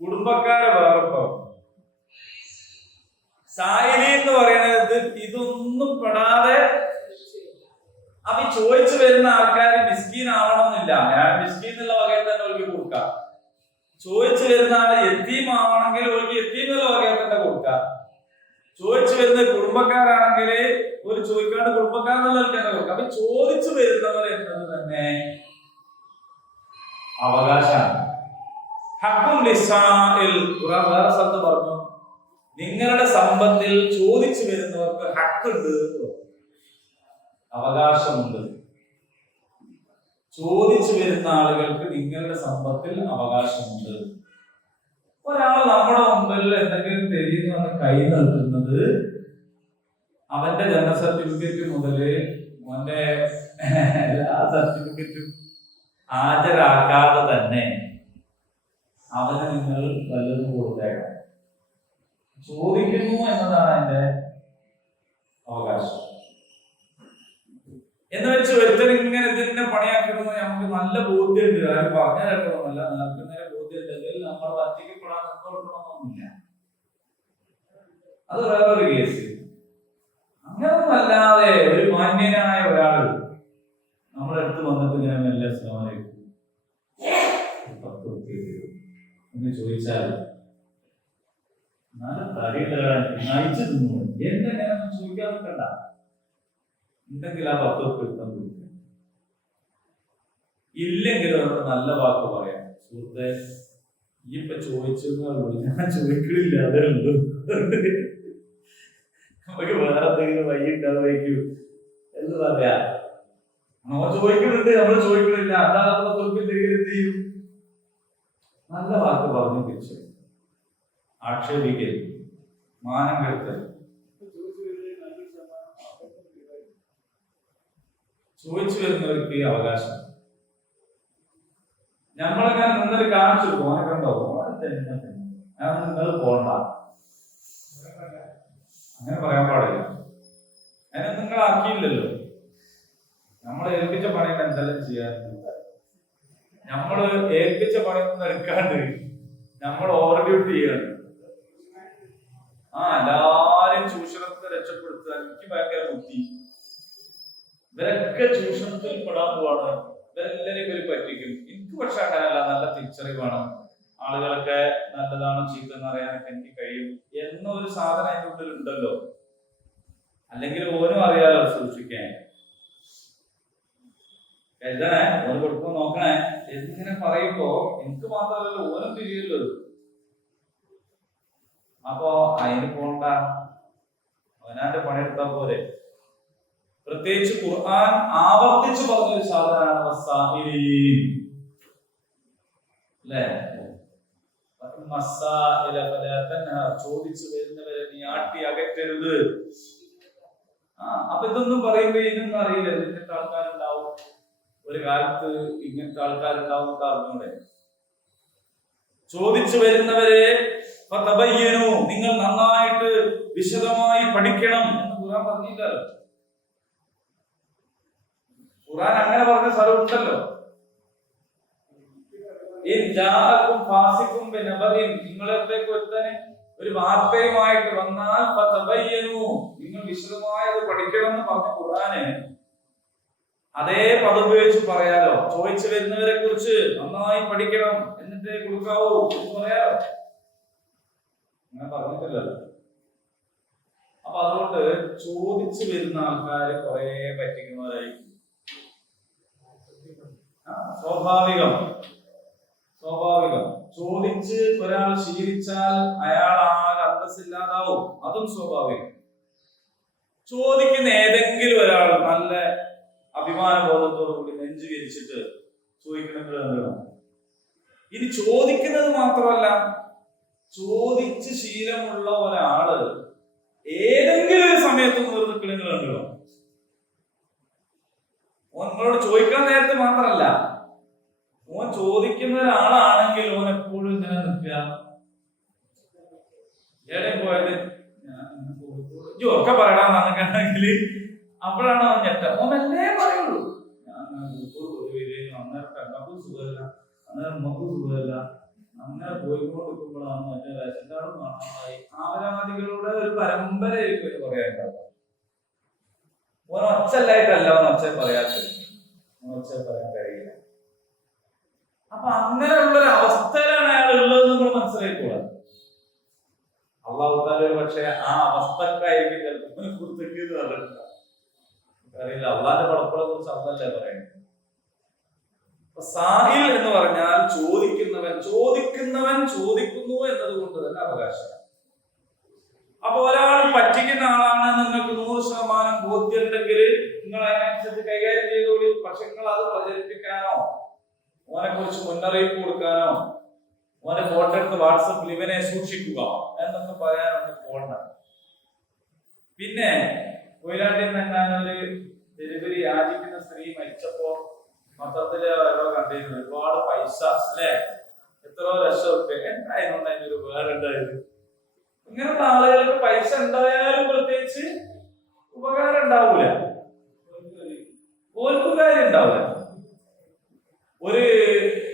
കുടുംബക്കാരെ വേറെ പറഞ്ഞു. സായിലി എന്ന് പറയുന്നത് ഇതൊന്നും പെടാതെ അപ്പൊ ചോദിച്ചു വരുന്ന ആൾക്കാർ മിസ്കീൻ ആവണമെന്നില്ല. ഞാൻ മിസ്കീൻ എന്നുള്ള വകയിൽ തന്നെ ഒഴുകി കൊടുക്കാം. ചോദിച്ചു വരുന്ന ആള് യതീം ആവണമെങ്കിൽ ഒഴുകി യതീം എന്നുള്ള വകയിൽ തന്നെ കൊടുക്കാം. ചോദിച്ചു വരുന്ന കുടുംബക്കാരാണെങ്കിൽ ഒരു ചോദിക്കാണ്ട് കുടുംബക്കാരെന്നുള്ള തന്നെ കൊടുക്കാം. അപ്പൊ ചോദിച്ചു വരുന്നവർ എന്നത് തന്നെ അവകാശമാണ്. ഹഖും ലിസാഇൽ, ഖുർആൻ വേറെ സ്ഥലത്ത് പറഞ്ഞു നിങ്ങളുടെ സമ്പത്തിൽ ചോദിച്ചു വരുന്നവർക്ക് ഹക്കുണ്ട്, അവകാശമുണ്ട്. ചോദിച്ചു വരുന്ന ആളുകൾക്ക് നിങ്ങളുടെ സമ്പത്തിൽ അവകാശമുണ്ട്. ഒരാൾ നമ്മുടെ മുമ്പിൽ എന്തെങ്കിലും തെളിയുന്നു എന്ന് കൈ നൽകുന്നത് അവന്റെ ജനന സർട്ടിഫിക്കറ്റ് മുതല് അവന്റെ എല്ലാ സർട്ടിഫിക്കറ്റും ഹാജരാക്കാതെ തന്നെ അവന് നിങ്ങൾ വല്ലതും കൊടുത്തേക്കാം. ചോദിക്കുന്നു എന്നതാണ് അതിന്റെ അവകാശം. എന്ന് വെച്ച് ഒരുത്തൻ ഇങ്ങനെ ഇതിനെ പണിയാക്കുന്നത് നമുക്ക് നല്ല ബോധ്യമുണ്ട്. ആരും പറഞ്ഞു കേൾക്കണമെന്നല്ല, നേർക്കുന്നതിന് ബോധ്യമുണ്ടെങ്കിൽ നമ്മൾ വഞ്ചിക്കപ്പെടാൻ കൊടുക്കണമെന്നൊന്നുമില്ല. അത് വേറൊരു കേസ്. അങ്ങനൊന്നല്ലാതെ ഒരു മാന്യനായ ഒരാൾ നമ്മളെടുത്ത് വന്നിട്ട് ഇങ്ങനെ മെല്ലെ ശ്രമം എന്ന് ചോദിച്ചാൽ നല്ല നയിച്ചു തിന്നു എന്തെങ്ങനെ ചോദിക്കാൻ നിൽക്കണ്ട. ഉണ്ടെങ്കിൽ ആ 10 ഉറുപ്പിക എടുത്താൽ കൊടുക്കുക. ഇല്ലെങ്കിൽ നമുക്ക് നല്ല വാക്ക് പറയാം. സുഹൃത്തെ, ഈ ഇപ്പൊ ചോദിച്ചു ഞാൻ ചോദിക്കണില്ല, അതേ ഉള്ളൂ. നമുക്ക് വേറെ എന്തെങ്കിലും വഴി ഉണ്ടാവുമായിരിക്കും എന്ന് പറയാ. നമ്മൾ ചോദിക്കുന്നുണ്ട്, നമ്മൾ ചോദിക്കണില്ല, അതാ 10 ഉറുപ്പിക എന്ത് ചെയ്യും? നല്ല വാക്ക് പറഞ്ഞു പിടിച്ചു. ആക്ഷേപിക്കരുത്, മാനം കെടുത്തരുത്. ചോദിച്ചു വരുന്നവർക്ക് ഈ അവകാശം. നമ്മളെങ്ങനെ നിന്നൊരു കാണിച്ചു പോകാനൊക്കെ ഉണ്ടാവും. നിങ്ങൾ പോണ്ട, അങ്ങനെ പറയാൻ പാടില്ല. അതിനെ നിങ്ങൾ ആക്കിയില്ലല്ലോ. നമ്മളെ ഏൽപ്പിച്ച പണി എന്തെല്ലാം ചെയ്യാൻ, നമ്മള് ഏൽപ്പിച്ച പണിയൊന്നും എടുക്കാണ്ട് നമ്മൾ ഓവർ ഡ്യൂട്ടി ചെയ്യാണ്. എല്ലാരും ചൂഷണത്തെ രക്ഷപ്പെടുത്താൻ എനിക്ക് ഭയങ്കര ബുദ്ധി. ഇവരൊക്കെ ചൂഷണത്തിൽ പെടാൻ പോവാണ്, ഇവരെല്ലാരെയും ഇവര് പറ്റിക്കും. എനിക്ക് പക്ഷെ അങ്ങനെയല്ല, നല്ല തിരിച്ചറിവാണ്. ആളുകളൊക്കെ നല്ലതാണോ ചീത്തെന്ന് അറിയാനൊക്കെ എനിക്ക് കഴിയും എന്നൊരു സാധനം അതിൻ്റെ ഉള്ളിൽ ഉണ്ടല്ലോ. അല്ലെങ്കിൽ ഓനും അറിയാലോ സൂക്ഷിക്കാൻ. എഴുതണേ, ഓന് കൊടുക്കുമ്പോ നോക്കണേ എന്നിങ്ങനെ പറയുമ്പോ എനിക്ക് മാത്രമല്ലല്ലോ ഓനും തിരിയല്ലോ. അപ്പോ അതിന് പോണ്ട, അവനാന്റെ പണിയെടുത്താൽ പോരെ. പ്രത്യേകിച്ച് ഖുർആൻ ആവർത്തിച്ചു പറഞ്ഞൊരു സാധനമാണ് അല്ലേ? ചോദിച്ചു വരുന്നവരെ നീ ആട്ടി അകറ്റരുത്. അപ്പൊ ഇതൊന്നും പറയുമ്പോ ഇതൊന്നും അറിയില്ല. ഇങ്ങനത്തെ ആൾക്കാരുണ്ടാവും, ഒരു കാലത്ത് ഇങ്ങനത്തെ ആൾക്കാരുണ്ടാവും എന്നൊക്കെ അറിഞ്ഞൂടെ? ചോദിച്ചു വരുന്നവരെ നിങ്ങൾ നന്നായിട്ട് വിശദമായി പഠിക്കണം എന്ന് ഖുർആൻ പറഞ്ഞില്ലല്ലോ. ഖുർആൻ അങ്ങനെ പറഞ്ഞ സ്ഥലമുണ്ടല്ലോ. നിങ്ങളെത്തേക്ക് ഒരുത്തന് ഒരു വാർത്തയുമായിട്ട് വന്നാൽ നിങ്ങൾ വിശദമായി അത് പഠിക്കണം എന്ന് പറഞ്ഞ ഖുർആന് അതേ പദം ഉപയോഗിച്ച് പറയാലോ. ചോദിച്ചു വരുന്നവരെ കുറിച്ച് നന്നായി പഠിക്കണം എന്നിട്ട് കൊടുക്കാവൂ എന്ന് പറയാലോ. അങ്ങനെ പറഞ്ഞിട്ടില്ലല്ലോ. അപ്പൊ അതുകൊണ്ട് ചോദിച്ചു വരുന്ന ആൾക്കാര് കുറെ പറ്റിക്കുന്നവരായിരിക്കും. സ്വാഭാവികം. ചോദിച്ച് ഒരാൾ ശീലിച്ചാൽ അയാൾ ആകെ അന്തസ്സില്ലാതാവും, അതും സ്വാഭാവികം. ചോദിക്കുന്ന ഏതെങ്കിലും ഒരാൾ നല്ല അഭിമാന ബോധത്തോടു കൂടി നെഞ്ചു വിരിച്ചിട്ട് ചോദിക്കണമെങ്കിൽ ഇനി ചോദിക്കുന്നത് മാത്രമല്ല, ചോദിച്ച് ശീലമുള്ള ഒരാള് ഏതെങ്കിലും ഒരു സമയത്ത് നിൽക്കണമെങ്കിലുണ്ടല്ലോ. ഓൻ നിങ്ങളോട് ചോദിക്കാൻ നേരത്തെ മാത്രമല്ല, ഓൻ ചോദിക്കുന്ന ഒരാളാണെങ്കിൽ ഓൻ എപ്പോഴും ഇങ്ങനെ നിൽക്കുക. എവിടെയും പോയത് ഒക്കെ പറയണമെന്നാണെങ്കിൽ അപ്പോഴാണ് അവൻ ഞെട്ട ഓനല്ലേ പറയുള്ളൂ. ഞാൻ കോഴിക്കോട് പോയി അന്നേരം പെണ്ണക്കും സുഖമല്ല, അന്നേരം ഉമ്മക്കും സുഖമല്ല, അങ്ങനെ പോയിക്കൊണ്ടിരിക്കുമ്പോഴാണ് മറ്റേ റേഷൻ കാർഡും കാണാനായി. ആവരാതികളുടെ ഒരു പരമ്പരയായിരിക്കും പറയാനുണ്ടാവുക. ഓരോ ഒച്ചല്ലായിട്ടല്ല ഒച്ച പറയാത്തത്, ഒച്ച പറയാൻ കഴിയില്ല. അപ്പൊ അങ്ങനെയുള്ളൊരു അവസ്ഥയിലാണ് അയാൾ ഉള്ളത് നമ്മൾ മനസ്സിലാക്കിക്കൂടാ. അള്ളാഹു താല ഒരു പക്ഷെ ആ അവസ്ഥക്കായിരിക്കും ചിലപ്പോൾ കുറിച്ചെന്ന് പറഞ്ഞിട്ടില്ല, അറിയില്ല. അള്ളാന്റെ പടപ്പുകളെ കുറിച്ച് അള്ളല്ലേ പറയുന്നത്. സാഹിൽ എന്ന് പറഞ്ഞാൽ ചോദിക്കുന്നവൻ, ചോദിക്കുന്നവൻ ചോദിക്കുന്നു എന്നതുകൊണ്ട് തന്നെ അവകാശം. അപ്പൊ ഒരാൾ പറ്റിക്കുന്ന ആളാണ് നിങ്ങൾക്ക് 100% ബോധ്യം ഉണ്ടെങ്കിൽ നിങ്ങൾ അതിനനുസരിച്ച് കൈകാര്യം ചെയ്തോളൂ. പക്ഷെ നിങ്ങൾ അത് പ്രചരിപ്പിക്കാനോ ഓനെ കുറിച്ച് മുന്നറിയിപ്പ് കൊടുക്കാനോ ഓനെ ഫോട്ടോ എടുത്ത് വാട്സപ്പിൽ ഇവനെ സൂക്ഷിക്കുക എന്നൊക്കെ പറയാനൊന്നും പോകണ്ട. പിന്നെ കൊയിലാണ്ടിൽ നിന്നൊരു ഡെലിവറി യാചിക്കുന്ന സ്ത്രീ മരിച്ചപ്പോ മൊത്തത്തില് ഓരോ കണ്ടിരുന്നു ഒരുപാട് പൈസ അല്ലെ, എത്രയോ ലക്ഷം റുപ്യ. എന്തായിരുന്നു അതിനൊരു വേറുണ്ടായത്? ഇങ്ങനത്തെ ആളുകൾക്ക് പൈസ ഉണ്ടായാലും പ്രത്യേകിച്ച് ഉപകാരം ഉണ്ടാവൂല, ഓർക്കും കാര്യം ഉണ്ടാവില്ല. ഒരു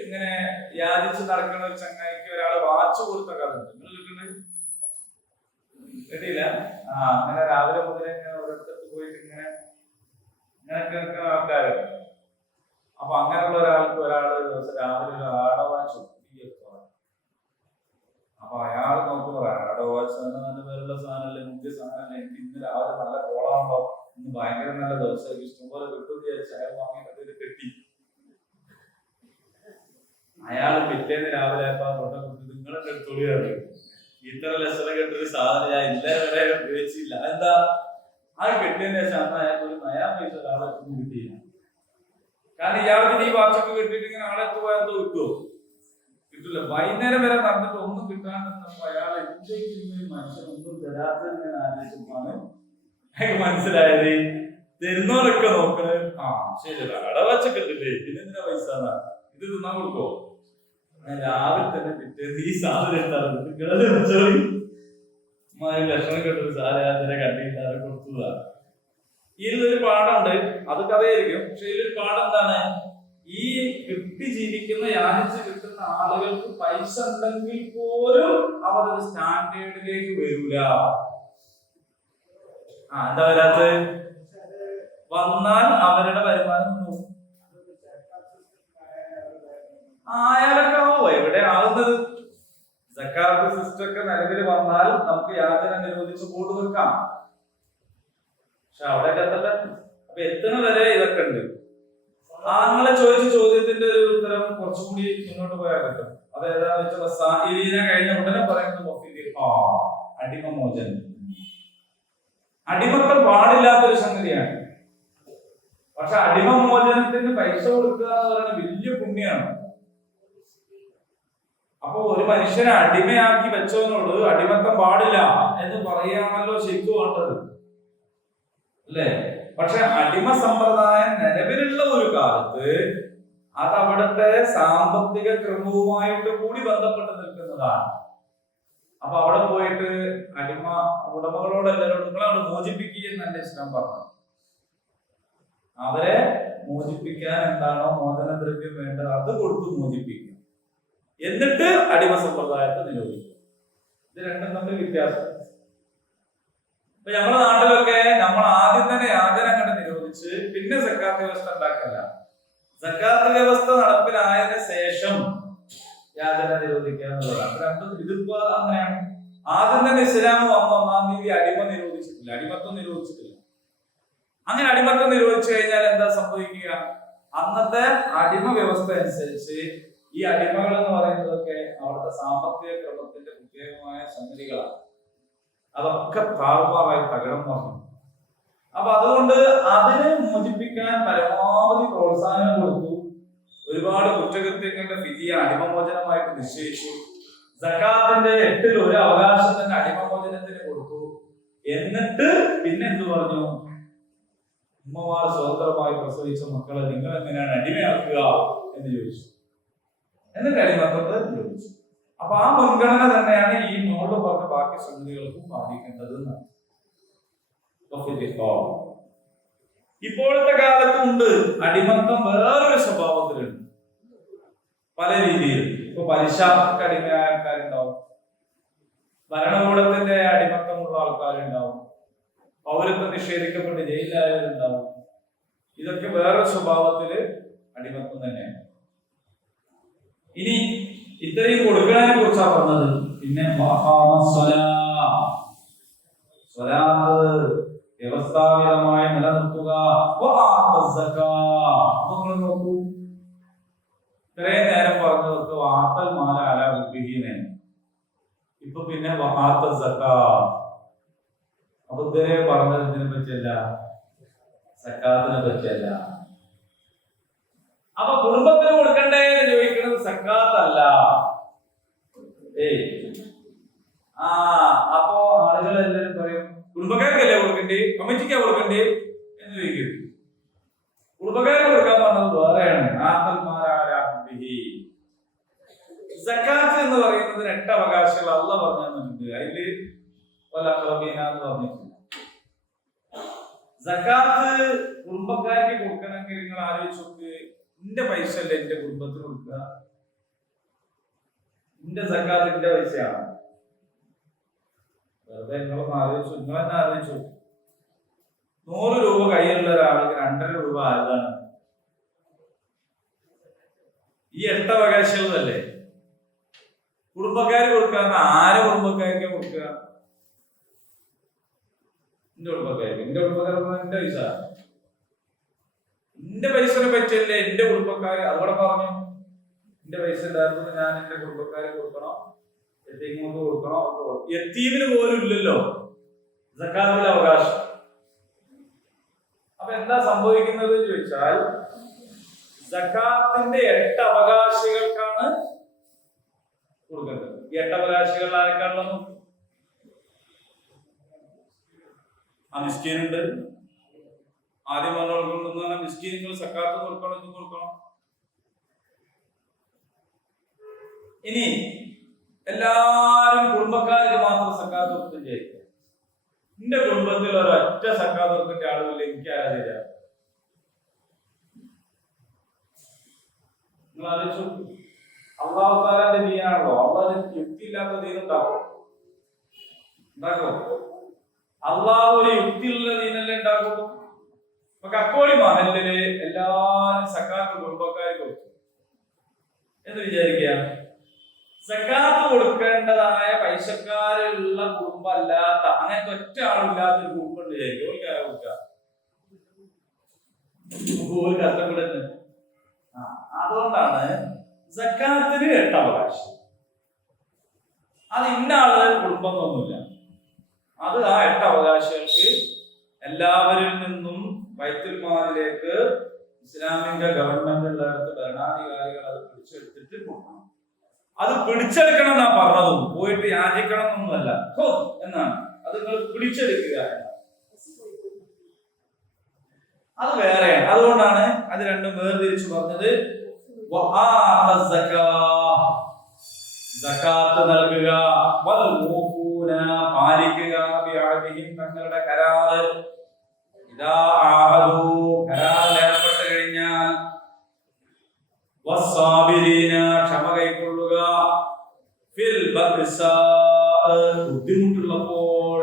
ഇങ്ങനെ യാചിച്ച് നടക്കുന്ന ഒരു ചങ്ങായിക്ക് ഒരാള് വാച്ച് കൊടുത്ത കഥ നിങ്ങൾ കേട്ടിട്ടുണ്ട്? കേട്ടില്ല? അങ്ങനെ രാവിലെ മുതൽ ഇങ്ങനെ ഓരോരുത്തർക്ക് പോയിട്ട് ഇങ്ങനെ കേൾക്കുന്ന ആൾക്കാര്. അപ്പൊ അങ്ങനെയുള്ള ഒരാള് ദിവസം രാവിലെ ഒരു ആടോ വാച്ച്. അപ്പൊ അയാൾ നോക്കി പറയാം, ആടോ വാച്ച് നല്ല പേരുള്ള സാധനമല്ലേ, മുഖ്യ സാധനമല്ലേ, എനിക്ക് ഇന്ന് രാവിലെ നല്ല കോളാണല്ലോ, ഇന്ന് ഭയങ്കര നല്ല ദിവസം, ഇഷ്ടംപോലെ കിട്ടും വിചാരിച്ച് അയാൾ വാങ്ങിയിട്ട് കെട്ടി. അയാള് പിറ്റേന്ന് രാവിലെ നിങ്ങളൊക്കെ എടുത്തോളിയാണ്, ഇത്ര ലക്ഷണം കെട്ടൊരു സാധനം ഞാൻ ഇന്നേ വരെ ഉപയോഗിച്ചില്ല. എന്താ അത് കെട്ടിയതിന് ശേഷം അന്ന് അയാൾക്ക് ഒരു നയാ പൈസ ഒരാളെ കിട്ടിയില്ല. കാരണം ഇയാൾക്ക് ഈ വാച്ചൊക്കെ കിട്ടിയിട്ട് ഇങ്ങനെ ആളെ എത്തുപോയാൽ കിട്ടുമോ? കിട്ടില്ല. വൈകുന്നേരം വരെ നടന്നിട്ട് ഒന്നും കിട്ടാണ്ടിരുന്നപ്പോ അയാൾ എന്തെങ്കിലും മനുഷ്യൻ ഒന്നും തരാത്തത് ഇങ്ങനെ ആലോചിച്ചപ്പോഴാണ് അയാൾക്ക് മനസ്സിലായത് തരുന്നവരൊക്കെ നോക്കണത് ശരി അടവച്ചൊക്കെ ഇട്ടില്ലേ, പിന്നെ എന്തിനാ പൈസ ഇത് തിന്നാൻ കൊടുക്കോ? രാവിലെ തന്നെ പിറ്റേന്ന് ഈ സാധനം ലക്ഷണം കിട്ടും സാധനം കണ്ടില്ലാതെ കൊടുത്തതാണ്. ഇതിലൊരു പാഠമുണ്ട്, അത് കഥയായിരിക്കും. പക്ഷെ ഇതിലൊരു പാഠം എന്താണ്? ഈ കിട്ടി ജീവിക്കുന്ന യാചിച്ച് കിട്ടുന്ന ആളുകൾക്ക് പൈസ ഉണ്ടെങ്കിൽ പോലും അവരൊരു സ്റ്റാൻഡേർഡിലേക്ക് വരൂല. എന്താ വരാത്തത്? വന്നാൽ അവരുടെ വരുമാനം ആയാലൊക്കെ ആവോ എവിടെ ആകുന്നത്? സക്കാത്ത് സിസ്റ്റം ഒക്കെ നിലവിൽ വന്നാൽ നമുക്ക് യാചന നിരോധിച്ച് ബോർഡ് വെക്കാം. പക്ഷെ അവിടെ എത്തട്ടെ. അപ്പൊ എത്തുന്ന വരെ ഇതൊക്കെ ഉണ്ട്. നിങ്ങളെ ചോദിച്ച ചോദ്യത്തിന്റെ ഒരു ഉത്തരം കുറച്ചുകൂടി മുന്നോട്ട് പോയാൽ കിട്ടും. അത് ഏതാണെന്ന് വെച്ചാൽ സാഹിലിനെ കഴിഞ്ഞ ഉടനെ പറയുന്നത് അടിമമോചനം. അടിമത്തം പാടില്ലാത്തൊരു സംഗതിയാണ്. പക്ഷെ അടിമമോചനത്തിന് പൈസ കൊടുക്കുക എന്ന് പറയുന്നത് വലിയ പുണ്യാണ്. അപ്പൊ ഒരു മനുഷ്യനെ അടിമയാക്കി വെച്ചവനോട് അടിമത്തം പാടില്ല എന്ന് പറയാണല്ലോ ശരിക്കും വേണ്ടത്, അല്ലേ? പക്ഷെ അടിമ സമ്പ്രദായം നിലവിലുള്ള ഒരു കാലത്ത് അത് അവിടുത്തെ സാമ്പത്തിക ക്രമവുമായിട്ട് കൂടി ബന്ധപ്പെട്ട് നിൽക്കുന്നതാണ്. അപ്പൊ അവിടെ പോയിട്ട് അടിമ ഉടമകളോട് എല്ലാവരോടും നിങ്ങളവിടെ മോചിപ്പിക്കുക എന്നല്ല ഇസ്ലാം പറഞ്ഞു. അവരെ മോചിപ്പിക്കാൻ എന്താണോ മോചനദ്രവ്യം വേണ്ടത് അത് കൊടുത്ത് മോചിപ്പിക്കുക, എന്നിട്ട് അടിമ സമ്പ്രദായത്തെ നിരോധിക്കുക. ഇത് രണ്ടും തമ്മിൽ വ്യത്യാസം. ഇപ്പൊ നമ്മുടെ നാട്ടിലൊക്കെ നമ്മൾ ആദ്യം തന്നെ യാചന കണ്ട് നിരോധിച്ച് പിന്നെ സക്കാത്ത് വ്യവസ്ഥ ഉണ്ടാക്കല്ല. സക്കാത്ത് വ്യവസ്ഥ നടപ്പിലായതിനു ശേഷം യാചന നിരോധിക്കുക എന്നുള്ളതാണ്. രണ്ടും ഇതിപ്പോ അങ്ങനെയാണ്. ആദ്യം തന്നെ ഇസ്ലാം വന്ന 1-ാം തീയതി അടിമ നിരോധിച്ചിട്ടില്ല, അടിമത്വം നിരോധിച്ചിട്ടില്ല. അങ്ങനെ അടിമത്വം നിരോധിച്ചു കഴിഞ്ഞാൽ എന്താ സംഭവിക്കുക? അന്നത്തെ അടിമ വ്യവസ്ഥ അനുസരിച്ച് ഈ അടിമകൾ എന്ന് പറയുന്നതൊക്കെ അവിടുത്തെ സാമ്പത്തിക ക്രമത്തിന്റെ പ്രത്യേകമായ സംഗതികളാണ്. അതൊക്കെ താറുമാറായി തകിടം മറിഞ്ഞു. അപ്പൊ അതുകൊണ്ട് അതിനെ മോചിപ്പിക്കാൻ പരമാവധി പ്രോത്സാഹനം കൊടുത്തു. ഒരുപാട് കുറ്റകൃത്യങ്ങളുടെ വിധിയെ അടിമമോചനമായിട്ട് നിശ്ചയിച്ചു. സക്കാത്തിന്റെ 8-ൽ ഒരു അവകാശം തന്നെ അടിമമോചനത്തിന് കൊടുത്തു. എന്നിട്ട് പിന്നെ എന്ത് പറഞ്ഞു? ഉമ്മമാർ സ്വതന്ത്രമായി പ്രസവിച്ച മക്കളെ നിങ്ങൾ എങ്ങനെയാണ് അടിമയാക്കുക എന്ന് ചോദിച്ചു. എന്നിട്ട് അടിമത്തത്തെ ചോദിച്ചു. അപ്പൊ ആ മുൻഗണന തന്നെയാണ് ഈ നോട് പറഞ്ഞ ബാക്കി സംഗതികൾക്കും ബാധിക്കേണ്ടത്. ഇപ്പോഴത്തെ കാലത്തുണ്ട് അടിമത്തം വേറൊരു സ്വഭാവത്തിലുണ്ട്, പല രീതിയിൽ. ഇപ്പൊ പലിശക്ക് അടിമയായ ആൾക്കാരുണ്ടാവും, ഭരണകൂടത്തിന്റെ അടിമത്തമുള്ള ആൾക്കാരുണ്ടാവും, പൗരത്വം നിഷേധിക്കപ്പെട്ട് ജയിലിലായവരുണ്ടാവും. ഇതൊക്കെ വേറൊരു സ്വഭാവത്തില് അടിമത്തം തന്നെയാണ്. ഇനി ഇത്രയും കൊടുക്കുന്നതിനെ കുറിച്ചാണ് പറഞ്ഞത്. പിന്നെ വ്യവസ്ഥാപിതമായി നിലനിർത്തുക. നോക്കൂ, ഇത്രയും നേരം പറഞ്ഞവർക്ക് വാത്തൽ മാല അല ഉബിഹീനെ, ഇപ്പൊ പിന്നെ അപ്പൊ ഇതുവരെ പറഞ്ഞത് ഇതിനെ പറ്റിയല്ല, സക്കാത്തിനെ പറ്റിയല്ല. അപ്പൊ കുടുംബത്തിന് കൊടുക്കണ്ടേ എന്ന് ചോദിക്കുന്നത് സക്കാത്തല്ല. അപ്പോ ആളുകൾ എല്ലാവരും പറയും കുടുംബക്കാർക്കല്ലേ കൊടുക്കണ്ടേ, കമ്മിറ്റിക്കാ കൊടുക്കണ്ടേ എന്ന് ചോദിക്കും. കുടുംബക്കാർക്ക് കൊടുക്കാൻ പറഞ്ഞത് വേറെയാണ്. സക്കാത്ത് എന്ന് പറയുന്നതിന് 8 അവകാശങ്ങൾ അള്ള പറഞ്ഞിട്ടുണ്ട്. അതില് എന്ന് പറഞ്ഞിട്ടില്ല. സക്കാത്ത് കുടുംബക്കാർക്ക് കൊടുക്കണമെങ്കിൽ നിങ്ങൾ ആലോചിച്ച് നോക്ക്, എന്റെ പൈസ അല്ലേ എന്റെ കുടുംബത്തിന് കൊടുക്കുക, എന്റെ സക്കാത്ത് എന്റെ പൈസയാണ്. വെറുതെ നിങ്ങളൊന്ന് ആലോചിച്ചു, നിങ്ങളെന്നെ ആലോചിച്ചു, 100 രൂപ കയ്യിലുള്ള ഒരാൾക്ക് 2.5 രൂപ ആയതാണ്. ഈ 8 അവകാശങ്ങളല്ലേ കുടുംബക്കാർക്ക് കൊടുക്കുക. ആരെ കുടുംബക്കാർക്ക് കൊടുക്കുക? എന്റെ കുടുംബക്കാർക്ക്. എന്റെ കുടുംബക്കാർക്ക് എന്റെ പൈസ, എന്റെ പൈസനെ പറ്റിയല്ലേ എന്റെ കുടുംബക്കാര്. അതുകൂടെ പറഞ്ഞു, എന്റെ പൈസ ഉണ്ടായിരുന്നു, ഞാൻ എന്റെ കുടുംബക്കാരെ കൊടുക്കണം, യത്തീങ്ങൾക്ക് കൊടുക്കണം. യത്തീമിന് പോലും ഇല്ലല്ലോ സക്കാത്തിന്റെ അവകാശം. അപ്പൊ എന്താ സംഭവിക്കുന്നത് ചോദിച്ചാൽ, സക്കാത്തിന്റെ 8 അവകാശികൾക്കാണ് കൊടുക്കേണ്ടത്. ഈ 8 അവകാശികൾ ആർക്കാണുള്ളത്? ആ മിസ്കീനുണ്ട്, ആദ്യം പറഞ്ഞ മിസ്കീനുകൾ സക്കാത്ത് കൊടുക്കണം, ഇത് കൊടുക്കണം. ഇനി എല്ലാരും കുടുംബക്കാർക്ക് മാത്രം സക്കാത്ത് കൊടുത്ത് ചെയ്യില്ല. എന്റെ കുടുംബത്തിൽ ഒരൊറ്റ സക്കാത്ത് കൊടുക്കേണ്ട ആളുകളിൽ എനിക്ക് ആരാ തരാ? നിങ്ങൾ ആലോചിച്ചു, അള്ളാഹു താലാന്റെ ദീനാണല്ലോ. അള്ളാഹ് യുക്തിയില്ലാത്ത ദീൻ ഉണ്ടാക്കോ? അള്ളാഹു ഒരു യുക്തിയുള്ള ദീനല്ലേ ഉണ്ടാക്കുള്ളൂ. ഇപ്പൊ കക്കോടി മഹലില് എല്ലാരും സക്കാത്ത് കുടുംബക്കാർ കൊടുക്കും എന്ന് വിചാരിക്കുക. സക്കാത്ത് കൊടുക്കേണ്ടതായ പൈസക്കാരുള്ള കുടുംബം അല്ലാത്ത, അങ്ങനത്തെ ഒറ്റ ആളില്ലാത്തൊരു കുടുംബം ഉണ്ട് വിചാരിക്കുക. ഒരു കാര്യം കൊടുക്കുക, ഒരു കഷ്ടപ്പെടുന്നത്. അതുകൊണ്ടാണ് സക്കാത്തിന് 8 അവകാശം. അത് ഇന്ന ആളുകൾ കുടുംബം ഒന്നുമില്ല. അത് ആ 8 അവകാശികൾക്ക് എല്ലാവരിൽ നിന്നും ബൈത്തുൽ മാലിലേക്ക് ഇസ്ലാമിക ഗവൺമെന്റ് ഉള്ളിടത്ത് ഭരണാധികാരികൾ അത് പിടിച്ചെടുത്തിട്ട് കൊടുക്കണം. അത് പിടിച്ചെടുക്കണം എന്നാ പറഞ്ഞതും, പോയിട്ട് യാചിക്കണം എന്നൊന്നുമല്ല എന്നാണ്. അത് നിങ്ങൾ പിടിച്ചെടുക്കുക എന്നാണ്. അത് വേറെയാണ്. അതുകൊണ്ടാണ് അത് രണ്ടും വേർതിരിച്ചു പറഞ്ഞത്. സക്കാത്ത് നൽകുക, പാലിക്കുക, തങ്ങളുടെ കരാറ്. കരാറിൽ ഏർപ്പെട്ട് കഴിഞ്ഞാൽ ക്ഷമ കൈക്കൊള്ളുക, ബുദ്ധിമുട്ടുള്ളപ്പോൾ.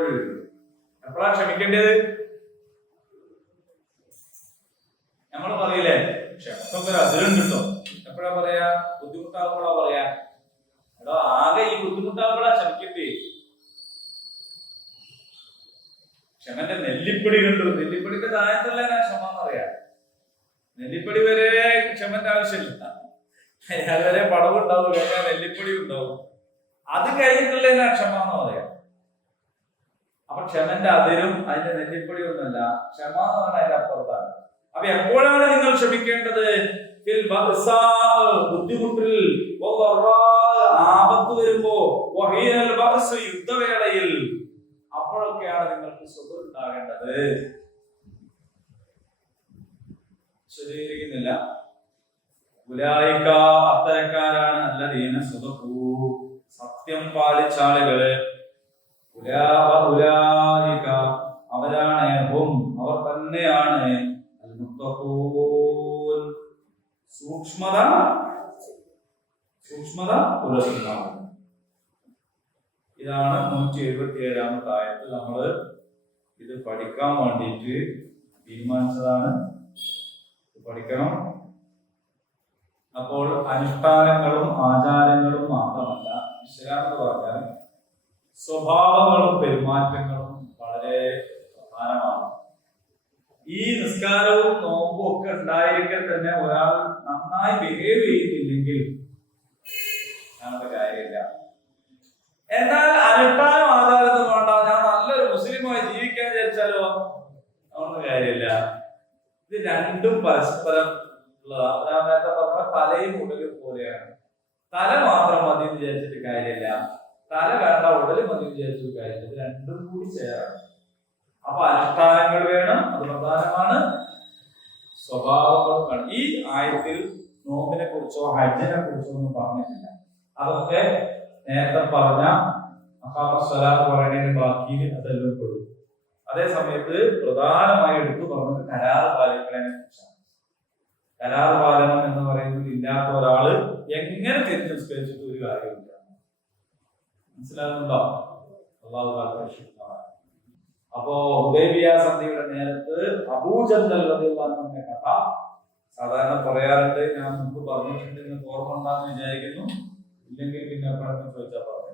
എപ്പോഴാ ക്ഷമിക്കേണ്ടത്? നമ്മൾ പറയില്ലേ ക്ഷമക്കൊക്കെ ഒരു അതിരും കിട്ടും. എപ്പോഴാ പറയാ? ബുദ്ധിമുട്ടാകുമ്പോഴാ പറയാ. എടോ, ആകെ ഈ ബുദ്ധിമുട്ടാകുമ്പോഴാ ക്ഷമിക്കണ്ടേ. ക്ഷമന്റെ നെല്ലിപ്പൊടി കണ്ടു, നെല്ലിപ്പൊടിന്റെ താഴത്തുള്ള ക്ഷമ എന്ന് പറയാ. നെല്ലിപ്പൊടി വരെ ക്ഷമന്റെ ആവശ്യമില്ല, അതുവരെ പടവും ഉണ്ടാവും, കഴിഞ്ഞാൽ നെല്ലിപ്പൊടി ഉണ്ടാവും. അത് കഴിഞ്ഞിട്ടുള്ളതിനാ ക്ഷമ എന്ന് പറയാം. അപ്പൊ ക്ഷമന്റെ അതിരും അതിന്റെ നെല്ലിപ്പൊടി ഒന്നുമല്ല, ക്ഷമ എന്ന് പറഞ്ഞാൽ അതിന്റെ അപ്പുറത്താണ്. അപ്പൊ എപ്പോഴാണ് നിങ്ങൾ ക്ഷമിക്കേണ്ടത്? ബുദ്ധിമുട്ടിൽ, ആപത്ത് വരുമ്പോ, യുദ്ധവേളയിൽ, അപ്പോഴൊക്കെയാണ് നിങ്ങൾക്ക് സുഖം ഉണ്ടാകേണ്ടത്. ശരിയിരിക്കുന്നില്ല. അത്തരക്കാരാണ് അല്ലദീന സദഖൂ, സത്യം പാലിച്ച ആളുകള് അവരാണ് അവർ തന്നെയാണ് സൂക്ഷ്മത പുലർത്തുന്നവർ. ഇതാണ് 177-ാമത്തെ ആയത്ത്. നമ്മള് ഇത് പഠിക്കാൻ വേണ്ടിയിട്ട് തീരുമാനിച്ചതാണ്. പഠിക്കണം. അപ്പോൾ അനുഷ്ഠാനങ്ങളും ആചാരങ്ങളും മാത്രമല്ല, ഇസ്ലാം എന്ന് പറഞ്ഞാൽ സ്വഭാവങ്ങളും പെരുമാറ്റങ്ങളും വളരെ പ്രധാനമാണ്. ഈ നിസ്കാരവും നോമ്പും ഒക്കെ ഉണ്ടായിരിക്കെ തന്നെ ഒരാൾ നന്നായി ബിഹേവ് ചെയ്യുന്നില്ലെങ്കിൽ ഞങ്ങളുടെ കാര്യമില്ല. എന്നാൽ അനുഷ്ഠാനം ആധാരത്തിൽ വേണ്ട, ഞാൻ നല്ലൊരു മുസ്ലിമായി ജീവിക്കാൻ വിചാരിച്ചാലോ അവരുടെ കാര്യമില്ല. ഇത് രണ്ടും പരസ്പരം ഉള്ളതാ. ഞാൻ നേരത്തെ പറഞ്ഞ തലയും ഉടലും പോലെയാണ്. തല മാത്രം മതി എന്ന് വിചാരിച്ചിട്ട് കാര്യമില്ല, തല വേണ്ട ഉടല് മതി എന്ന് വിചാരിച്ചിട്ട് കാര്യമില്ല. ഇത് രണ്ടും കൂടി ചേരാണ്. അപ്പൊ അനുഷ്ഠാനങ്ങൾ വേണം, അത് പ്രധാനമാണ്. സ്വഭാവങ്ങളും വേണം. ഈ ആയത്തിൽ നോമ്പിനെ കുറിച്ചോ ഹജ്ജിനെ കുറിച്ചോ ഒന്നും പറഞ്ഞിട്ടില്ല. അതൊക്കെ നേരത്തെ പറഞ്ഞ അഖാമസ്സലാത്ത് പറയുന്നതിന് ബാക്കിയിൽ അതെല്ലാം പെടും. അതേ സമയത്ത് പ്രധാനമായി എടുത്തു പറഞ്ഞത് കരാർ പാലിക്കുന്നതിനെ കുറിച്ചാണ്. കരാർ പാലനം എന്ന് പറയുന്നത് ഇല്ലാത്ത ഒരാള് എങ്ങനെ തിരിച്ചു നിസ്കരിച്ചിട്ട് ഒരു കാര്യമില്ല. മനസ്സിലാകുന്നുണ്ടോ? അല്ലാഹു തആല. അപ്പോ ഹുദൈബിയ സന്ധിയുടെ നേരത്ത് അബൂജഹൽ റളിയല്ലാഹു അൻഹുവിന്റെ കഥ സാധാരണ പറയാറുണ്ട്. ഞാൻ മുമ്പ് പറഞ്ഞിട്ടുണ്ട്, നിങ്ങൾക്ക് ഓർമ്മ ഉണ്ടാകുന്ന വിചാരിക്കുന്നു. ഇല്ലെങ്കിൽ പിന്നെ ചോദിച്ചാൽ പറഞ്ഞു.